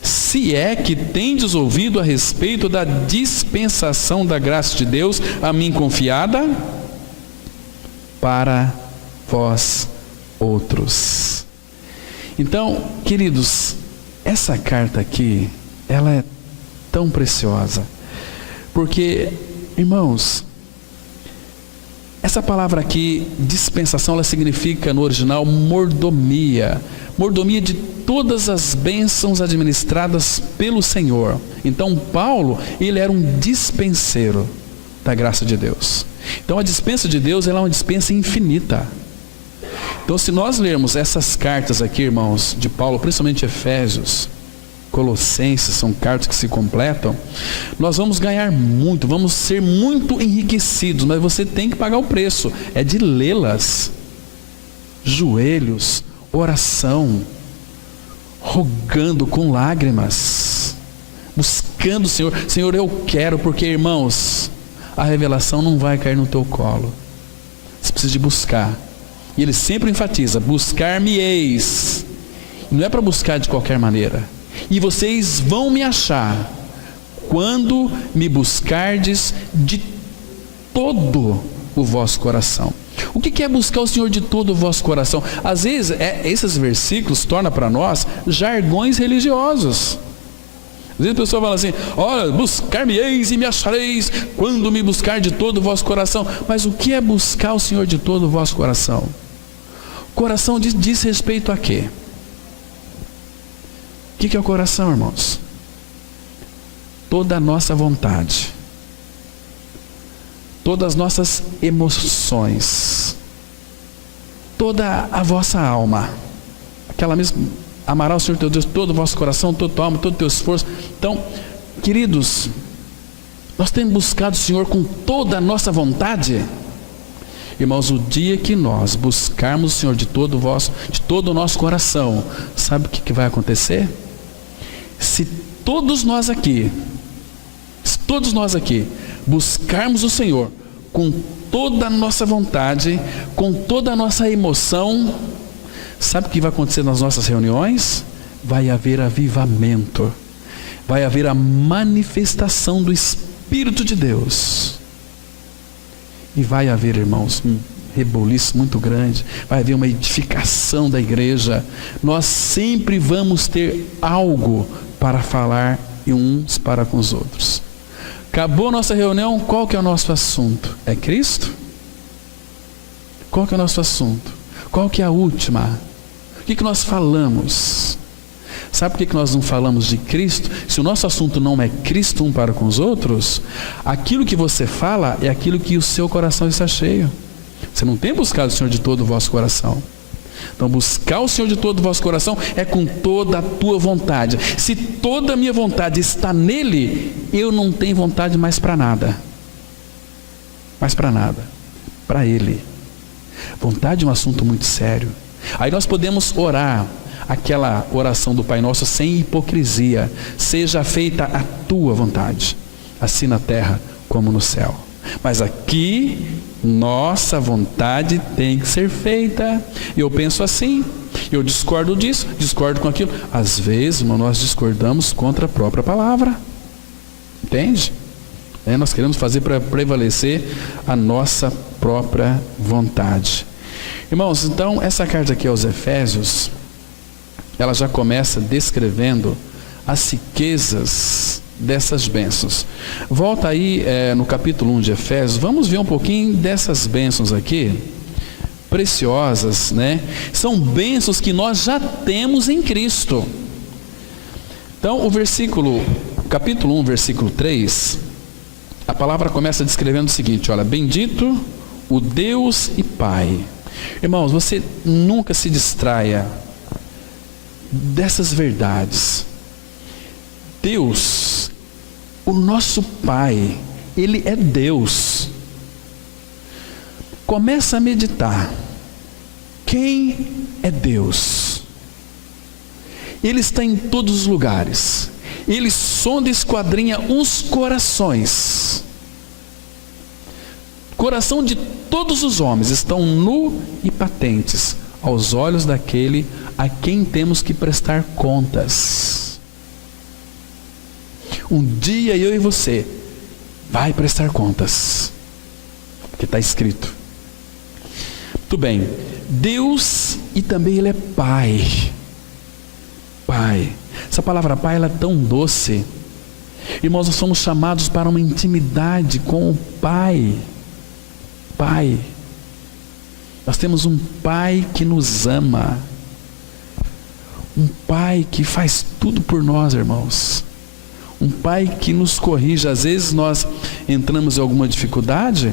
Se é que tendes ouvido a respeito da dispensação da graça de Deus a mim confiada para vós outros. Então, queridos, essa carta aqui, ela é tão preciosa, porque, irmãos, essa palavra aqui, dispensação, ela significa no original mordomia, mordomia de todas as bênçãos administradas pelo Senhor. Então Paulo, ele era um dispenseiro da graça de Deus. Então a dispensa de Deus, ela é uma dispensa infinita. Então se nós lermos essas cartas aqui, irmãos, de Paulo, principalmente Efésios, Colossenses, são cartas que se completam, nós vamos ganhar muito, vamos ser muito enriquecidos, mas você tem que pagar o preço, é de lê-las, joelhos, oração, rogando com lágrimas, buscando o Senhor. Senhor, eu quero, porque, irmãos, a revelação não vai cair no teu colo, você precisa de buscar, e ele sempre enfatiza, buscar-me-eis, não é para buscar de qualquer maneira, e vocês vão me achar, quando me buscardes de todo o vosso coração. O que é buscar o Senhor de todo o vosso coração? Às vezes, esses versículos tornam para nós jargões religiosos. Às vezes a pessoa fala assim, olha, buscar-me-eis e me achareis, quando me buscar de todo o vosso coração. Mas o que é buscar o Senhor de todo o vosso coração? Coração diz respeito a quê? O que é o coração, irmãos? Toda a nossa vontade, todas as nossas emoções, toda a vossa alma, aquela mesma, amará o Senhor teu Deus, todo o vosso coração, toda a tua alma, todo o teu esforço. Então, queridos, nós temos buscado o Senhor com toda a nossa vontade. Irmãos, o dia que nós buscarmos o Senhor de todo o nosso coração, sabe o que vai acontecer? Se todos nós aqui buscarmos o Senhor com toda a nossa vontade, com toda a nossa emoção, sabe o que vai acontecer nas nossas reuniões? Vai haver avivamento, vai haver a manifestação do Espírito de Deus, e vai haver, irmãos, um reboliço muito grande, vai haver uma edificação da igreja. Nós sempre vamos ter algo para falar uns para com os outros. Acabou nossa reunião, qual que é o nosso assunto? É Cristo? Qual que é o nosso assunto? Qual que é a última? O que nós falamos? Sabe por que nós não falamos de Cristo? Se o nosso assunto não é Cristo um para com os outros, aquilo que você fala é aquilo que o seu coração está cheio. Você não tem buscado o Senhor de todo o vosso coração. Então buscar o Senhor de todo o vosso coração é com toda a tua vontade. Se toda a minha vontade está nele, eu não tenho vontade mais para nada. Mais para nada. Para ele. Vontade é um assunto muito sério. Aí nós podemos orar aquela oração do Pai Nosso sem hipocrisia. Seja feita a tua vontade, assim na terra como no céu. Mas aqui, nossa vontade tem que ser feita. Eu penso assim, eu discordo disso, discordo com aquilo. Às vezes, irmão, nós discordamos contra a própria palavra. Entende? Nós queremos fazer para prevalecer a nossa própria vontade. Irmãos, então, essa carta aqui aos Efésios, ela já começa descrevendo as riquezas dessas bênçãos. Volta aí no capítulo 1 de Efésios, vamos ver um pouquinho dessas bênçãos aqui, preciosas, né? São bênçãos que nós já temos em Cristo. Então, capítulo 1, versículo 3, a palavra começa descrevendo o seguinte, olha, bendito o Deus e Pai. Irmãos, você nunca se distraia dessas verdades. Deus, o nosso Pai, Ele é Deus. Começa a meditar. Quem é Deus? Ele está em todos os lugares. Ele sonda e esquadrinha os corações. Coração de todos os homens estão nu e patentes aos olhos daquele a quem temos que prestar contas. Um dia eu e você vai prestar contas, porque está escrito. Muito bem, Deus, e também Ele é Pai. Pai, essa palavra Pai, ela é tão doce. Irmãos, nós somos chamados para uma intimidade com o Pai. Pai, nós temos um Pai que nos ama, um Pai que faz tudo por nós, irmãos, um Pai que nos corrige. Às vezes nós entramos em alguma dificuldade.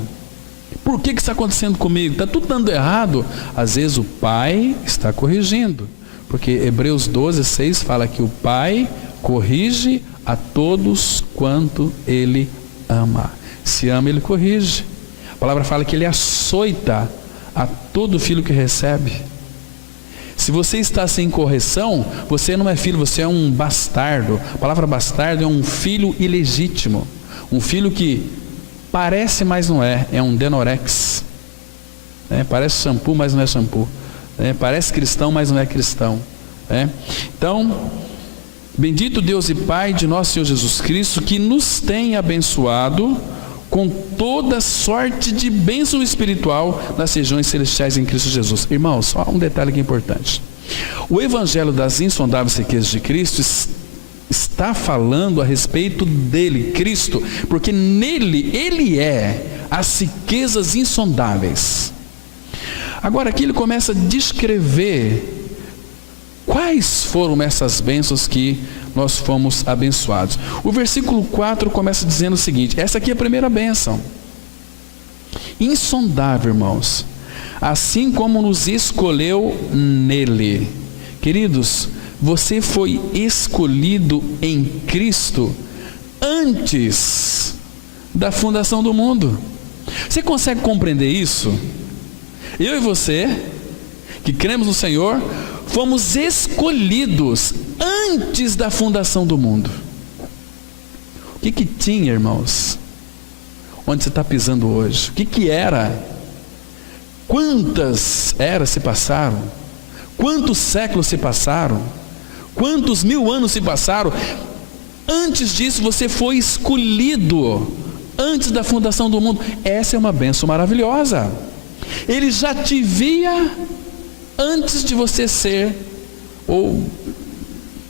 Por que está acontecendo comigo? Está tudo dando errado. Às vezes o Pai está corrigindo, porque Hebreus 12:6 fala que o Pai corrige a todos quanto Ele ama. Se ama, Ele corrige. A palavra fala que Ele açoita a todo filho que recebe. Se você está sem correção, você não é filho, você é um bastardo. A palavra bastardo é um filho ilegítimo, um filho que parece, mas não é, é um denorex, parece shampoo, mas não é shampoo, parece cristão, mas não é cristão. Então, bendito Deus e Pai de nosso Senhor Jesus Cristo, que nos tem abençoado com toda sorte de bênção espiritual nas regiões celestiais em Cristo Jesus. Irmãos, só um detalhe que é importante. O evangelho das insondáveis riquezas de Cristo está falando a respeito dele, Cristo, porque nele, Ele é as riquezas insondáveis. Agora aqui ele começa a descrever quais foram essas bênçãos que nós fomos abençoados. O versículo 4 começa dizendo o seguinte: essa aqui é a primeira bênção. Insondável, irmãos, assim como nos escolheu nele. Queridos, você foi escolhido em Cristo antes da fundação do mundo. Você consegue compreender isso? Eu e você, que cremos no Senhor, fomos escolhidos antes da fundação do mundo. O que tinha, irmãos, onde você está pisando hoje? O que era? Quantas eras se passaram? Quantos séculos se passaram? Quantos 1000 anos se passaram? Antes disso você foi escolhido, antes da fundação do mundo. Essa é uma bênção maravilhosa. Ele já te via antes de você ser, ou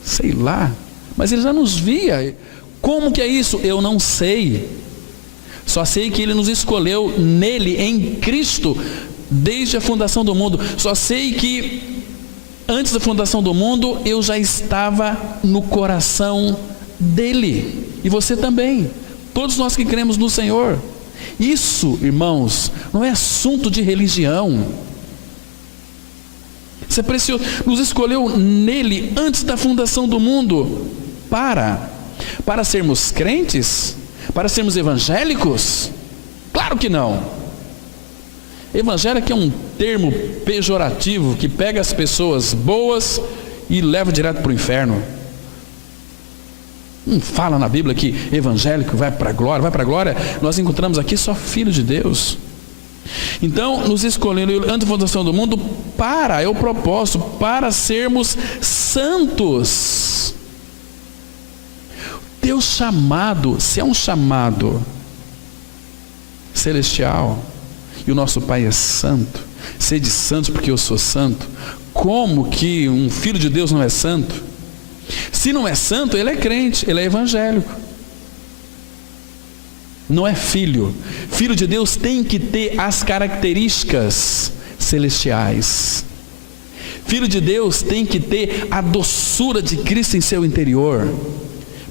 sei lá, mas Ele já nos via. Como que é isso? Eu não sei. Só sei que Ele nos escolheu nele, em Cristo, desde a fundação do mundo. Só sei que antes da fundação do mundo eu já estava no coração dele, e você também, todos nós que cremos no Senhor. Isso, irmãos, não é assunto de religião. Isso é precioso. Nos escolheu nele antes da fundação do mundo. Para sermos crentes? Para sermos evangélicos? Claro que não. Evangélico é um termo pejorativo que pega as pessoas boas e leva direto para o inferno. Não fala na Bíblia que evangélico vai para a glória, vai para a glória. Nós encontramos aqui só filho de Deus. Então, nos escolhendo antes da fundação do mundo, é o propósito, para sermos santos. Teu chamado, se é um chamado celestial, e o nosso Pai é santo, sede santos porque eu sou santo, como que um filho de Deus não é santo? Se não é santo, ele é crente, ele é evangélico, não é filho. Filho de Deus tem que ter as características celestiais. Filho de Deus tem que ter a doçura de Cristo em seu interior,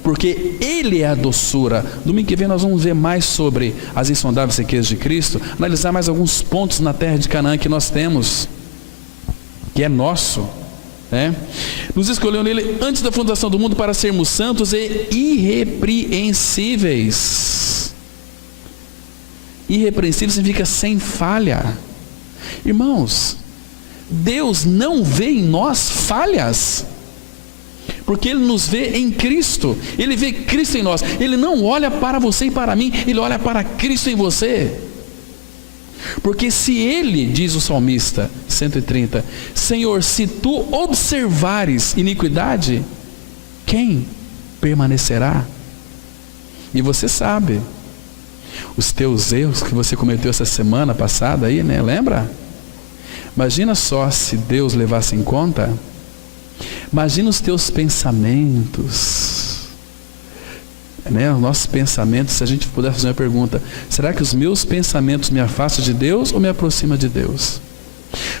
porque Ele é a doçura. Domingo que vem nós vamos ver mais sobre as insondáveis riquezas de Cristo, analisar mais alguns pontos na terra de Canaã que nós temos, que é nosso, Nos escolheu nele antes da fundação do mundo para sermos santos e irrepreensíveis. Irrepreensível significa sem falha. Irmãos, Deus não vê em nós falhas, porque Ele nos vê em Cristo. Ele vê Cristo em nós. Ele não olha para você e para mim, Ele olha para Cristo em você. Porque se Ele, diz o salmista, 130. Senhor, se tu observares iniquidade, quem permanecerá? E você sabe os teus erros que você cometeu essa semana passada aí, né? Lembra? Imagina só se Deus levasse em conta. Imagina os teus pensamentos, né? Os nossos pensamentos. Se a gente puder fazer uma pergunta: será que os meus pensamentos me afastam de Deus ou me aproximam de Deus?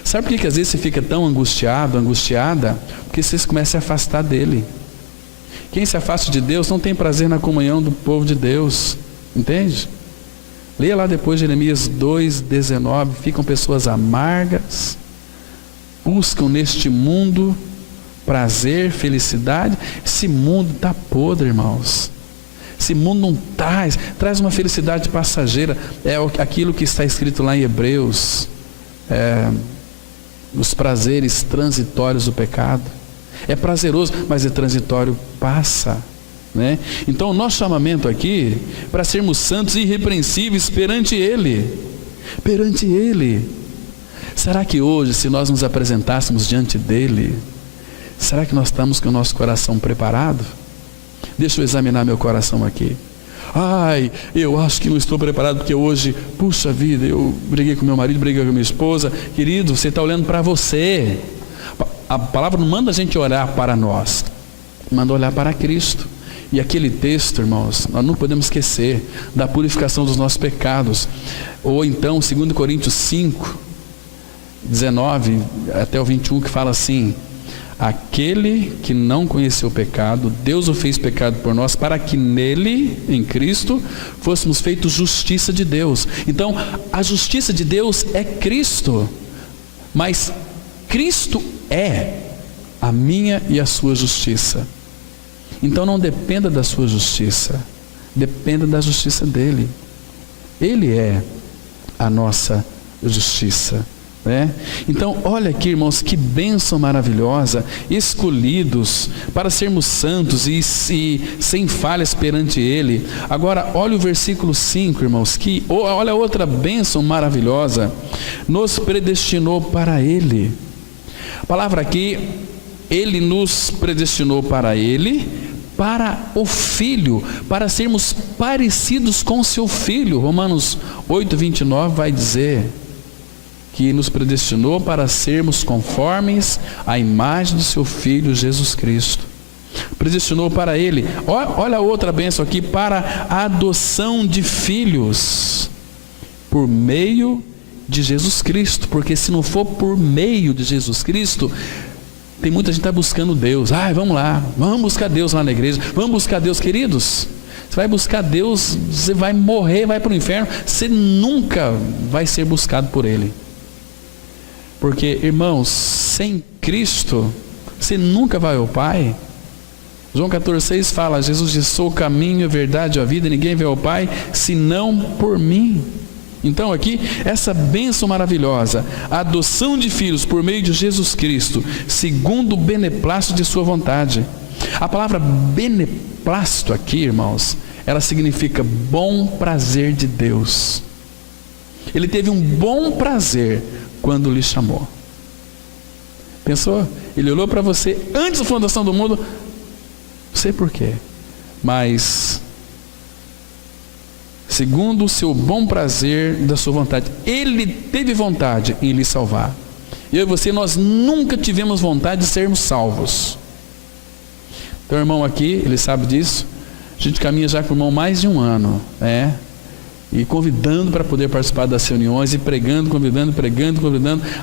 Sabe por que às vezes você fica tão angustiado, angustiada? Porque você começa a se afastar dele. Quem se afasta de Deus não tem prazer na comunhão do povo de Deus, entende? Leia lá depois Jeremias 2:19. Ficam pessoas amargas, buscam neste mundo prazer, felicidade. Esse mundo está podre, irmãos. Esse mundo não traz uma felicidade passageira. É aquilo que está escrito lá em Hebreus, os prazeres transitórios do pecado. É prazeroso, mas é transitório, passa, né? Então o nosso chamamento aqui, para sermos santos e irrepreensíveis perante Ele. Perante Ele. Será que hoje, se nós nos apresentássemos diante dEle, será que nós estamos com o nosso coração preparado? Deixa eu examinar meu coração aqui. Eu acho que não estou preparado, porque hoje, puxa vida, eu briguei com meu marido, briguei com minha esposa. Querido, você está olhando para você. A palavra não manda a gente olhar para nós, manda olhar para Cristo. E aquele texto, irmãos, nós não podemos esquecer da purificação dos nossos pecados. Ou então 2 Coríntios 5, 19 até o 21, que fala assim: aquele que não conheceu o pecado, Deus o fez pecado por nós, para que nele, em Cristo, fôssemos feitos justiça de Deus. Então, a justiça de Deus é Cristo, mas Cristo é a minha e a sua justiça. Então não dependa da sua justiça, dependa da justiça dele. Ele é a nossa justiça, né? Então olha aqui, irmãos, que bênção maravilhosa, escolhidos para sermos santos e sem falhas perante Ele. Agora olha o versículo 5, irmãos, olha outra bênção maravilhosa: nos predestinou para Ele. A palavra aqui, Ele nos predestinou para Ele, para o Filho, para sermos parecidos com seu Filho. Romanos 8:29 vai dizer que nos predestinou para sermos conformes à imagem do seu Filho Jesus Cristo. Predestinou para Ele. Olha outra bênção aqui: para a adoção de filhos por meio de Jesus Cristo. Porque se não for por meio de Jesus Cristo, tem muita gente que está buscando Deus. Vamos lá, vamos buscar Deus lá na igreja, vamos buscar Deus. Queridos, você vai buscar Deus, você vai morrer, vai para o inferno, você nunca vai ser buscado por Ele. Porque, irmãos, sem Cristo, você nunca vai ao Pai. João 14:6 fala: Jesus disse: sou o caminho, a verdade e a vida, ninguém vem ao Pai senão por mim. Então aqui, essa bênção maravilhosa, a adoção de filhos por meio de Jesus Cristo, segundo o beneplácito de sua vontade. A palavra beneplácito aqui, irmãos, ela significa bom prazer de Deus. Ele teve um bom prazer quando lhe chamou. Pensou? Ele olhou para você antes da fundação do mundo, não sei porquê, mas segundo o seu bom prazer da sua vontade, Ele teve vontade em lhe salvar. Eu e você, nós nunca tivemos vontade de sermos salvos. Então, irmão aqui, ele sabe disso. A gente caminha já com o irmão mais de um ano, né? E convidando para poder participar das reuniões, e pregando, convidando,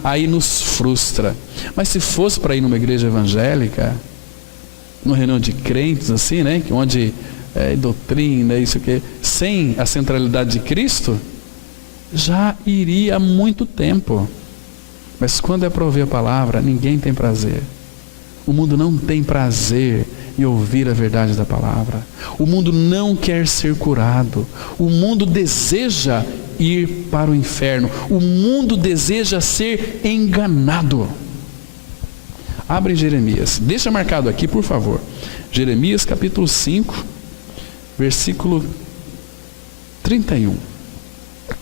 aí nos frustra. Mas se fosse para ir numa igreja evangélica, numa reunião de crentes assim, né? Onde doutrina, isso aqui, sem a centralidade de Cristo, já iria há muito tempo. Mas quando é para ouvir a palavra, ninguém tem prazer. O mundo não tem prazer em ouvir a verdade da palavra. O mundo não quer ser curado. O mundo deseja ir para o inferno. O mundo deseja ser enganado. Abre Jeremias, deixa marcado aqui, por favor, Jeremias capítulo 5, versículo 31.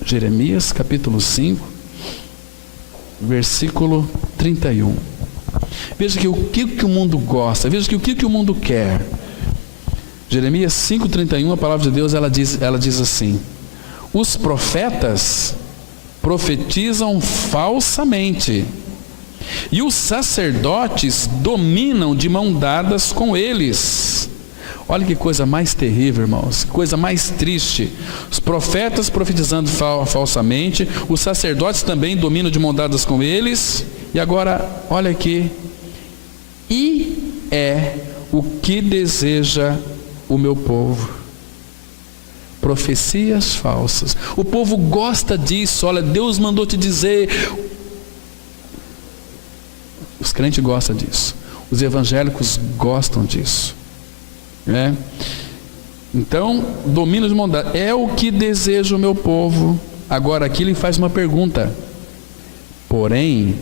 Jeremias capítulo 5, versículo 31. Veja que o que o mundo gosta, veja que o que o mundo quer. Jeremias 5,31, a palavra de Deus, ela diz assim: os profetas profetizam falsamente, e os sacerdotes dominam de mão dadas com eles. Olha que coisa mais terrível, irmãos, que coisa mais triste. Os profetas profetizando falsamente, os sacerdotes também dominam de mão dadas com eles. E agora, olha aqui: e é o que deseja o meu povo. Profecias falsas. O povo gosta disso. Olha, Deus mandou te dizer. Os crentes gostam disso. Os evangélicos gostam disso. Né? Então, domínio de bondade. É o que deseja o meu povo. Agora aqui ele faz uma pergunta. Porém,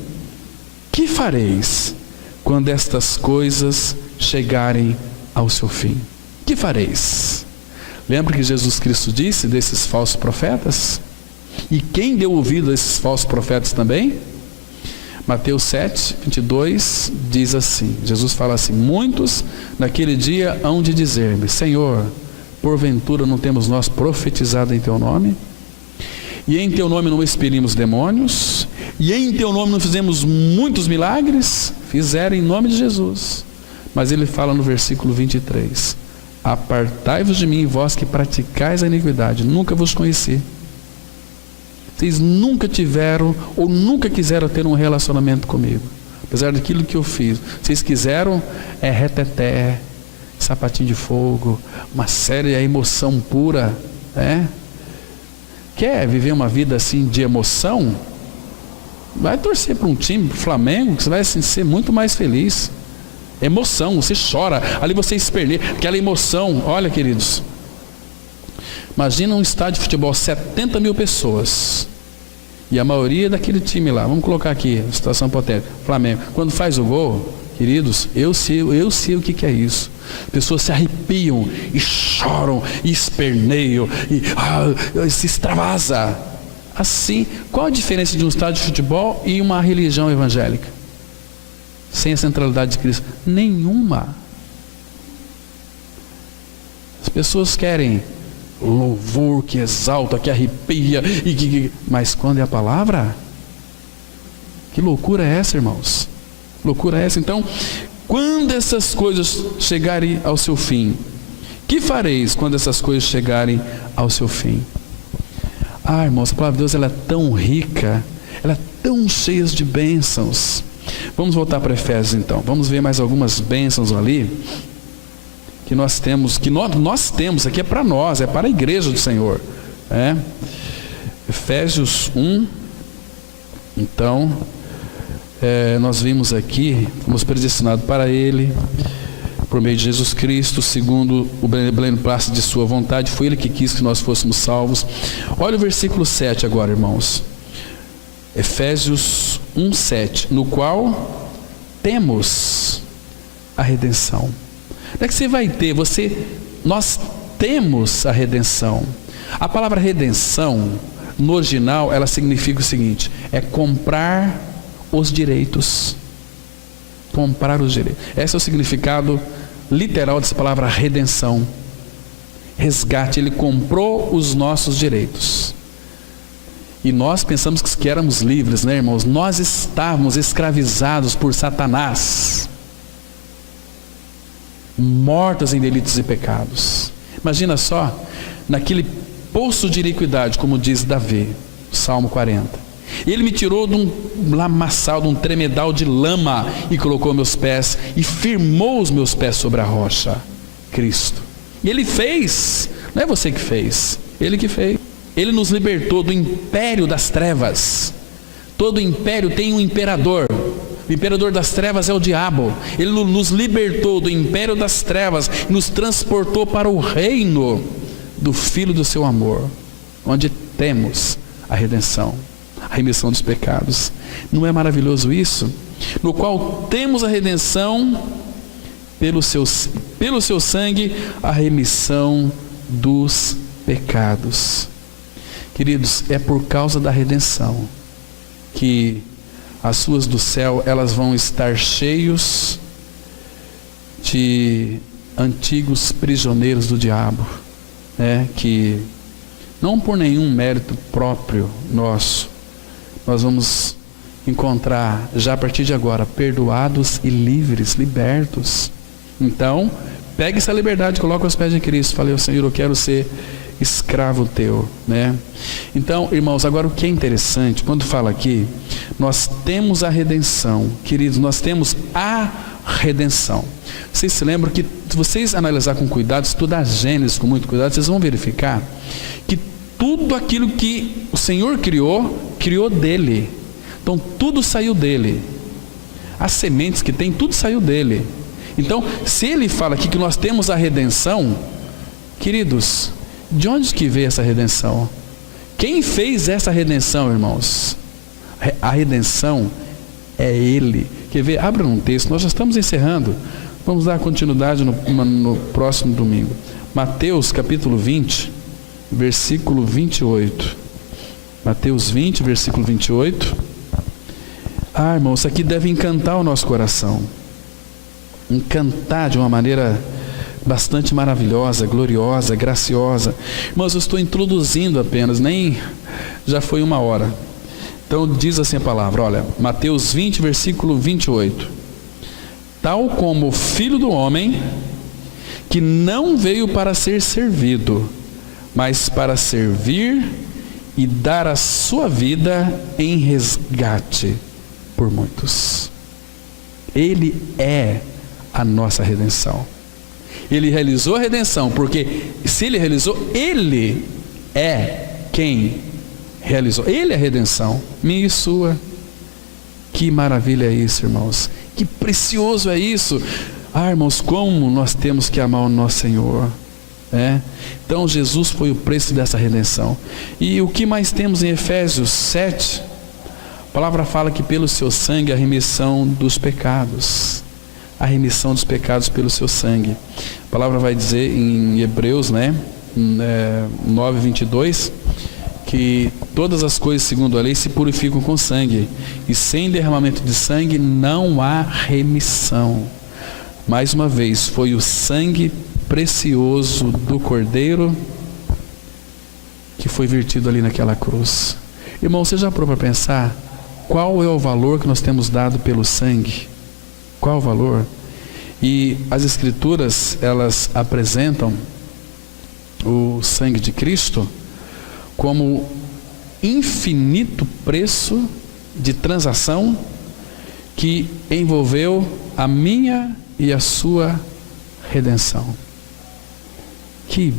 que fareis quando estas coisas chegarem ao seu fim? Que fareis? Lembra que Jesus Cristo disse desses falsos profetas? E quem deu ouvido a esses falsos profetas também? Mateus 7, 22 diz assim, Jesus fala assim: muitos naquele dia hão de dizer-me: Senhor, porventura não temos nós profetizado em teu nome? E em teu nome não expelimos demônios? E em teu nome não fizemos muitos milagres? Fizeram em nome de Jesus. Mas ele fala no versículo 23: apartai-vos de mim, vós que praticais a iniquidade, nunca vos conheci. Vocês nunca tiveram ou nunca quiseram ter um relacionamento comigo, apesar daquilo que eu fiz. Vocês quiseram reteté, sapatinho de fogo, uma série de emoção pura, Quer viver uma vida assim de emoção? Vai torcer para um time, para o Flamengo, que você vai assim, ser muito mais feliz. Emoção, você chora, ali você esperneia, aquela emoção. Olha, queridos, imagina um estádio de futebol, 70 mil pessoas, e a maioria daquele time lá, vamos colocar aqui, situação hipotética, Flamengo, quando faz o gol, queridos, eu sei o que é isso. Pessoas se arrepiam, e choram, e esperneiam, e se extravasa. Assim, qual a diferença de um estádio de futebol e uma religião evangélica? Sem a centralidade de Cristo? Nenhuma. As pessoas querem louvor que exalta, que arrepia, mas quando é a palavra, que loucura é essa, irmãos? Loucura é essa? Então, quando essas coisas chegarem ao seu fim, que fareis quando essas coisas chegarem ao seu fim? Irmãos, a palavra de Deus, ela é tão rica, ela é tão cheia de bênçãos. Vamos voltar para Efésios então. Vamos ver mais algumas bênçãos ali que nós temos, nós temos aqui, é para nós, é para a igreja do Senhor. Efésios 1. Então, nós vimos aqui, fomos predestinados para Ele, por meio de Jesus Cristo, segundo o beneplácito de sua vontade, foi Ele que quis que nós fôssemos salvos. Olha o versículo 7 agora, irmãos. Efésios 1:7, no qual temos a redenção. Não é que você vai ter, nós temos a redenção. A palavra redenção, no original, ela significa o seguinte: é comprar os direitos. Comprar os direitos. Esse é o significado literal dessa palavra redenção. Resgate, Ele comprou os nossos direitos. E nós pensamos que éramos livres, né, irmãos? Nós estávamos escravizados por Satanás, mortos em delitos e pecados. Imagina só, naquele poço de iniquidade, como diz Davi, Salmo 40. Ele me tirou de um lamaçal, de um tremedal de lama, e colocou meus pés, e firmou os meus pés sobre a rocha, Cristo. E Ele fez, não é você que fez, Ele que fez. Ele nos libertou do império das trevas. Todo império tem um imperador. O imperador das trevas é o diabo. Ele nos libertou do império das trevas e nos transportou para o reino do Filho do seu amor, onde temos a redenção, a remissão dos pecados. Não é maravilhoso isso? No qual temos a redenção pelo seu sangue, a remissão dos pecados. Queridos, é por causa da redenção que as ruas do céu, elas vão estar cheios de antigos prisioneiros do diabo, né? Que não por nenhum mérito próprio nosso, nós vamos encontrar já a partir de agora perdoados e livres, libertos. Então, pegue essa liberdade, coloque aos pés de Cristo. Falei, Senhor, eu quero ser escravo teu, né? Então, irmãos, agora o que é interessante, quando fala aqui, nós temos a redenção, queridos, nós temos a redenção. Vocês se lembram que, se vocês analisar com cuidado, estudar Gênesis com muito cuidado, vocês vão verificar que tudo aquilo que o Senhor criou, criou dele. Então tudo saiu dele. As sementes que tem, tudo saiu dele. Então, se ele fala aqui que nós temos a redenção, queridos, de onde que veio essa redenção? Quem fez essa redenção, irmãos? A redenção é ele. Quer ver? Abra um texto, nós já estamos encerrando. Vamos dar continuidade no próximo domingo. Mateus capítulo 20, versículo 28. Mateus 20, versículo 28. Ah, irmãos, isso aqui deve encantar o nosso coração. Encantar de uma maneira bastante maravilhosa, gloriosa, graciosa. Irmãos, eu estou introduzindo apenas, nem já foi 1 hora. Então diz assim a palavra, olha, Mateus 20, versículo 28. Tal como o Filho do Homem, que não veio para ser servido, mas para servir e dar a sua vida em resgate por muitos. Ele é a nossa redenção. Ele realizou a redenção, porque se ele realizou, ele é quem realizou. Ele é a redenção, minha e sua. Que maravilha é isso, irmãos. Que precioso é isso. Ah, irmãos, como nós temos que amar o nosso Senhor. Então Jesus foi o preço dessa redenção. E o que mais temos em Efésios 7? A palavra fala que pelo seu sangue a remissão dos pecados. A remissão dos pecados pelo seu sangue. A palavra vai dizer em Hebreus 9, 22, que todas as coisas segundo a lei se purificam com sangue, e sem derramamento de sangue não há remissão. Mais uma vez, foi o sangue precioso do Cordeiro que foi vertido ali naquela cruz. Irmão, você já parou para pensar qual é o valor que nós temos dado pelo sangue? Qual o valor? E as Escrituras, elas apresentam o sangue de Cristo como infinito preço de transação que envolveu a minha e a sua redenção. Que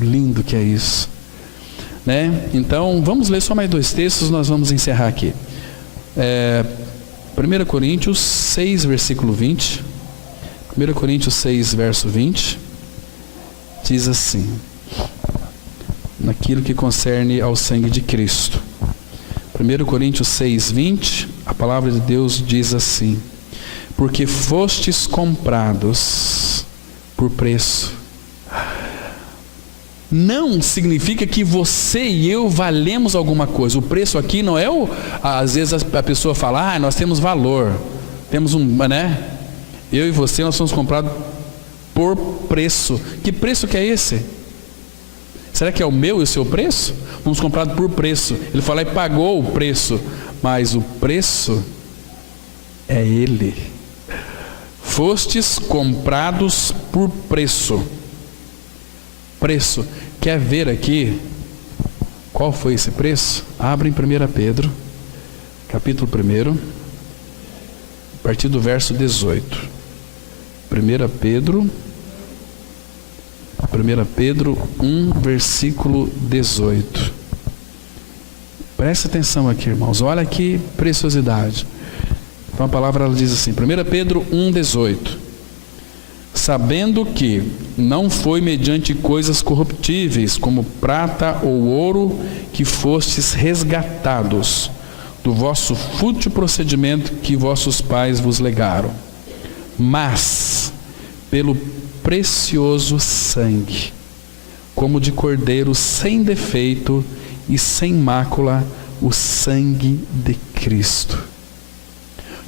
lindo que é isso, né? Então vamos ler só mais 2 textos, nós vamos encerrar aqui. 1 Coríntios 6, versículo 20. 1 Coríntios 6, verso 20, diz assim, naquilo que concerne ao sangue de Cristo. 1 Coríntios 6, 20, a palavra de Deus diz assim: porque fostes comprados por preço. Não significa que você e eu valemos alguma coisa. O preço aqui não é às vezes a pessoa fala, nós temos valor, temos né? Eu e você, nós somos comprados por preço. Que preço que é esse? Será que é o meu e o seu preço? Fomos comprados por preço. Ele fala e pagou o preço, mas o preço é Ele. Fostes comprados por preço. Preço. Quer ver aqui qual foi esse preço? Abre em 1 Pedro, capítulo 1, a partir do verso 18. 1 Pedro 1, versículo 18. Presta atenção aqui, irmãos. Olha que preciosidade. Então a palavra ela diz assim, 1 Pedro 1, 18. Sabendo que não foi mediante coisas corruptíveis, como prata ou ouro, que fostes resgatados do vosso fútil procedimento que vossos pais vos legaram, mas pelo precioso sangue, como de cordeiro sem defeito e sem mácula, o sangue de Cristo.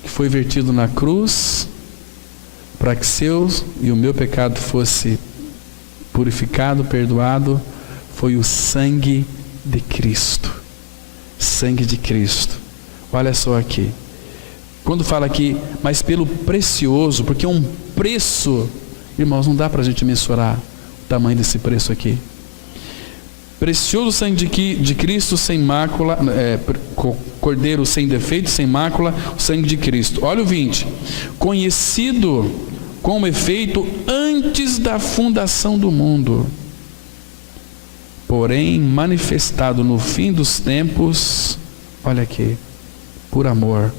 que foi vertido na cruz para que seu e o meu pecado fosse purificado, perdoado, foi o sangue de Cristo. Sangue de Cristo. Olha só aqui. Quando fala aqui, mas pelo precioso, porque é um preço, irmãos, não dá para a gente mensurar o tamanho desse preço aqui. Precioso sangue de Cristo sem mácula, cordeiro sem defeito, sem mácula, o sangue de Cristo. Olha o 20. Conhecido como efeito antes da fundação do mundo, porém manifestado no fim dos tempos, olha aqui, por amor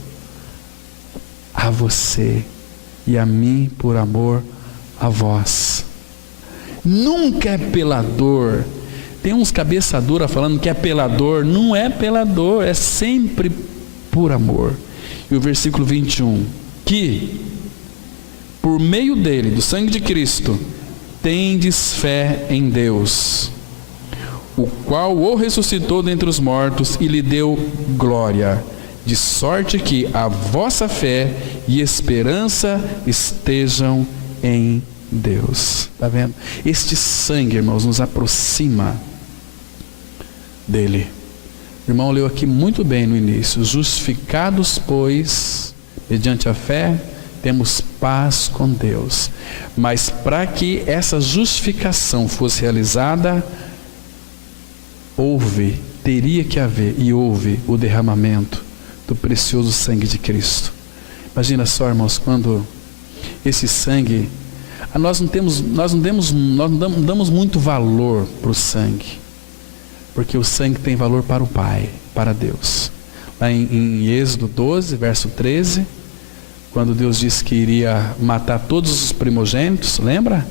a você e a mim, por amor a vós. Nunca é pela dor. Tem uns cabeça dura falando que é pela dor. Não é pela dor, é sempre por amor. E o versículo 21, que por meio dele, do sangue de Cristo, tendes fé em Deus, o qual o ressuscitou dentre os mortos e lhe deu glória, de sorte que a vossa fé e esperança estejam em Deus. Está vendo? Este sangue, irmãos, nos aproxima dele. O irmão leu aqui muito bem no início. Justificados, pois, mediante a fé, temos paz com Deus. Mas para que essa justificação fosse realizada, teria que haver, e houve o derramamento do precioso sangue de Cristo. Imagina só, irmãos, quando esse sangue, nós não damos muito valor para o sangue, porque o sangue tem valor para o Pai, para Deus. Lá em Êxodo 12, verso 13, quando Deus disse que iria matar todos os primogênitos, lembra?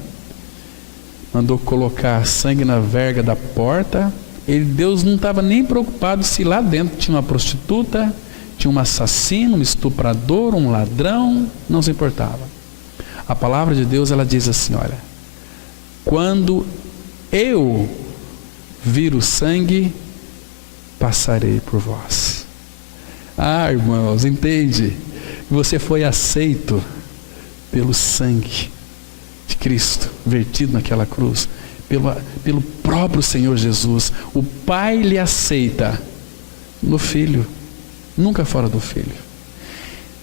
Mandou colocar sangue na verga da porta. Deus não estava nem preocupado se lá dentro tinha uma prostituta, tinha um assassino, um estuprador, um ladrão, não se importava. A palavra de Deus, ela diz assim, olha, quando eu vir o sangue, passarei por vós. Ah, irmãos, entende? Você foi aceito pelo sangue de Cristo, vertido naquela cruz, pelo próprio Senhor Jesus. O Pai lhe aceita no Filho, nunca fora do Filho.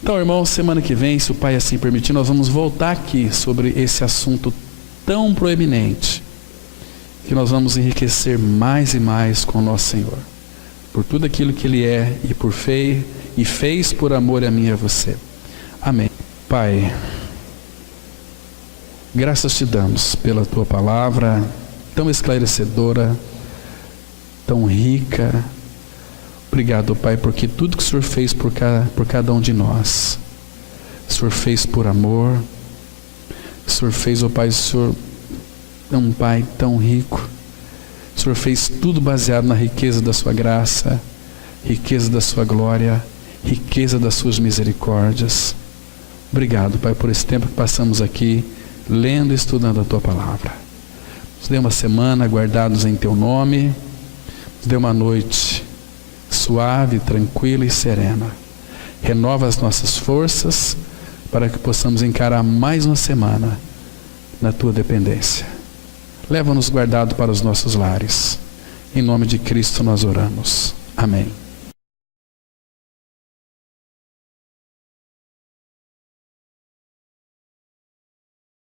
Então, irmãos, semana que vem, se o Pai assim permitir, nós vamos voltar aqui sobre esse assunto tão proeminente, que nós vamos enriquecer mais e mais com o nosso Senhor, por tudo aquilo que Ele é e fez por amor a mim e a você. Amém. Pai, graças te damos pela Tua palavra tão esclarecedora, tão rica. Obrigado, Pai, porque tudo que o Senhor fez por cada um de nós, o Senhor fez por amor. O Senhor fez, ó Pai, o Senhor é um Pai tão rico. O Senhor fez tudo baseado na riqueza da sua graça, riqueza da sua glória, riqueza das suas misericórdias. Obrigado, Pai, por esse tempo que passamos aqui, lendo e estudando a Tua palavra. Nos dê uma semana guardados em Teu nome, nos dê uma noite suave, tranquila e serena. Renova as nossas forças para que possamos encarar mais uma semana na Tua dependência. Leva-nos guardado para os nossos lares. Em nome de Cristo nós oramos. Amém.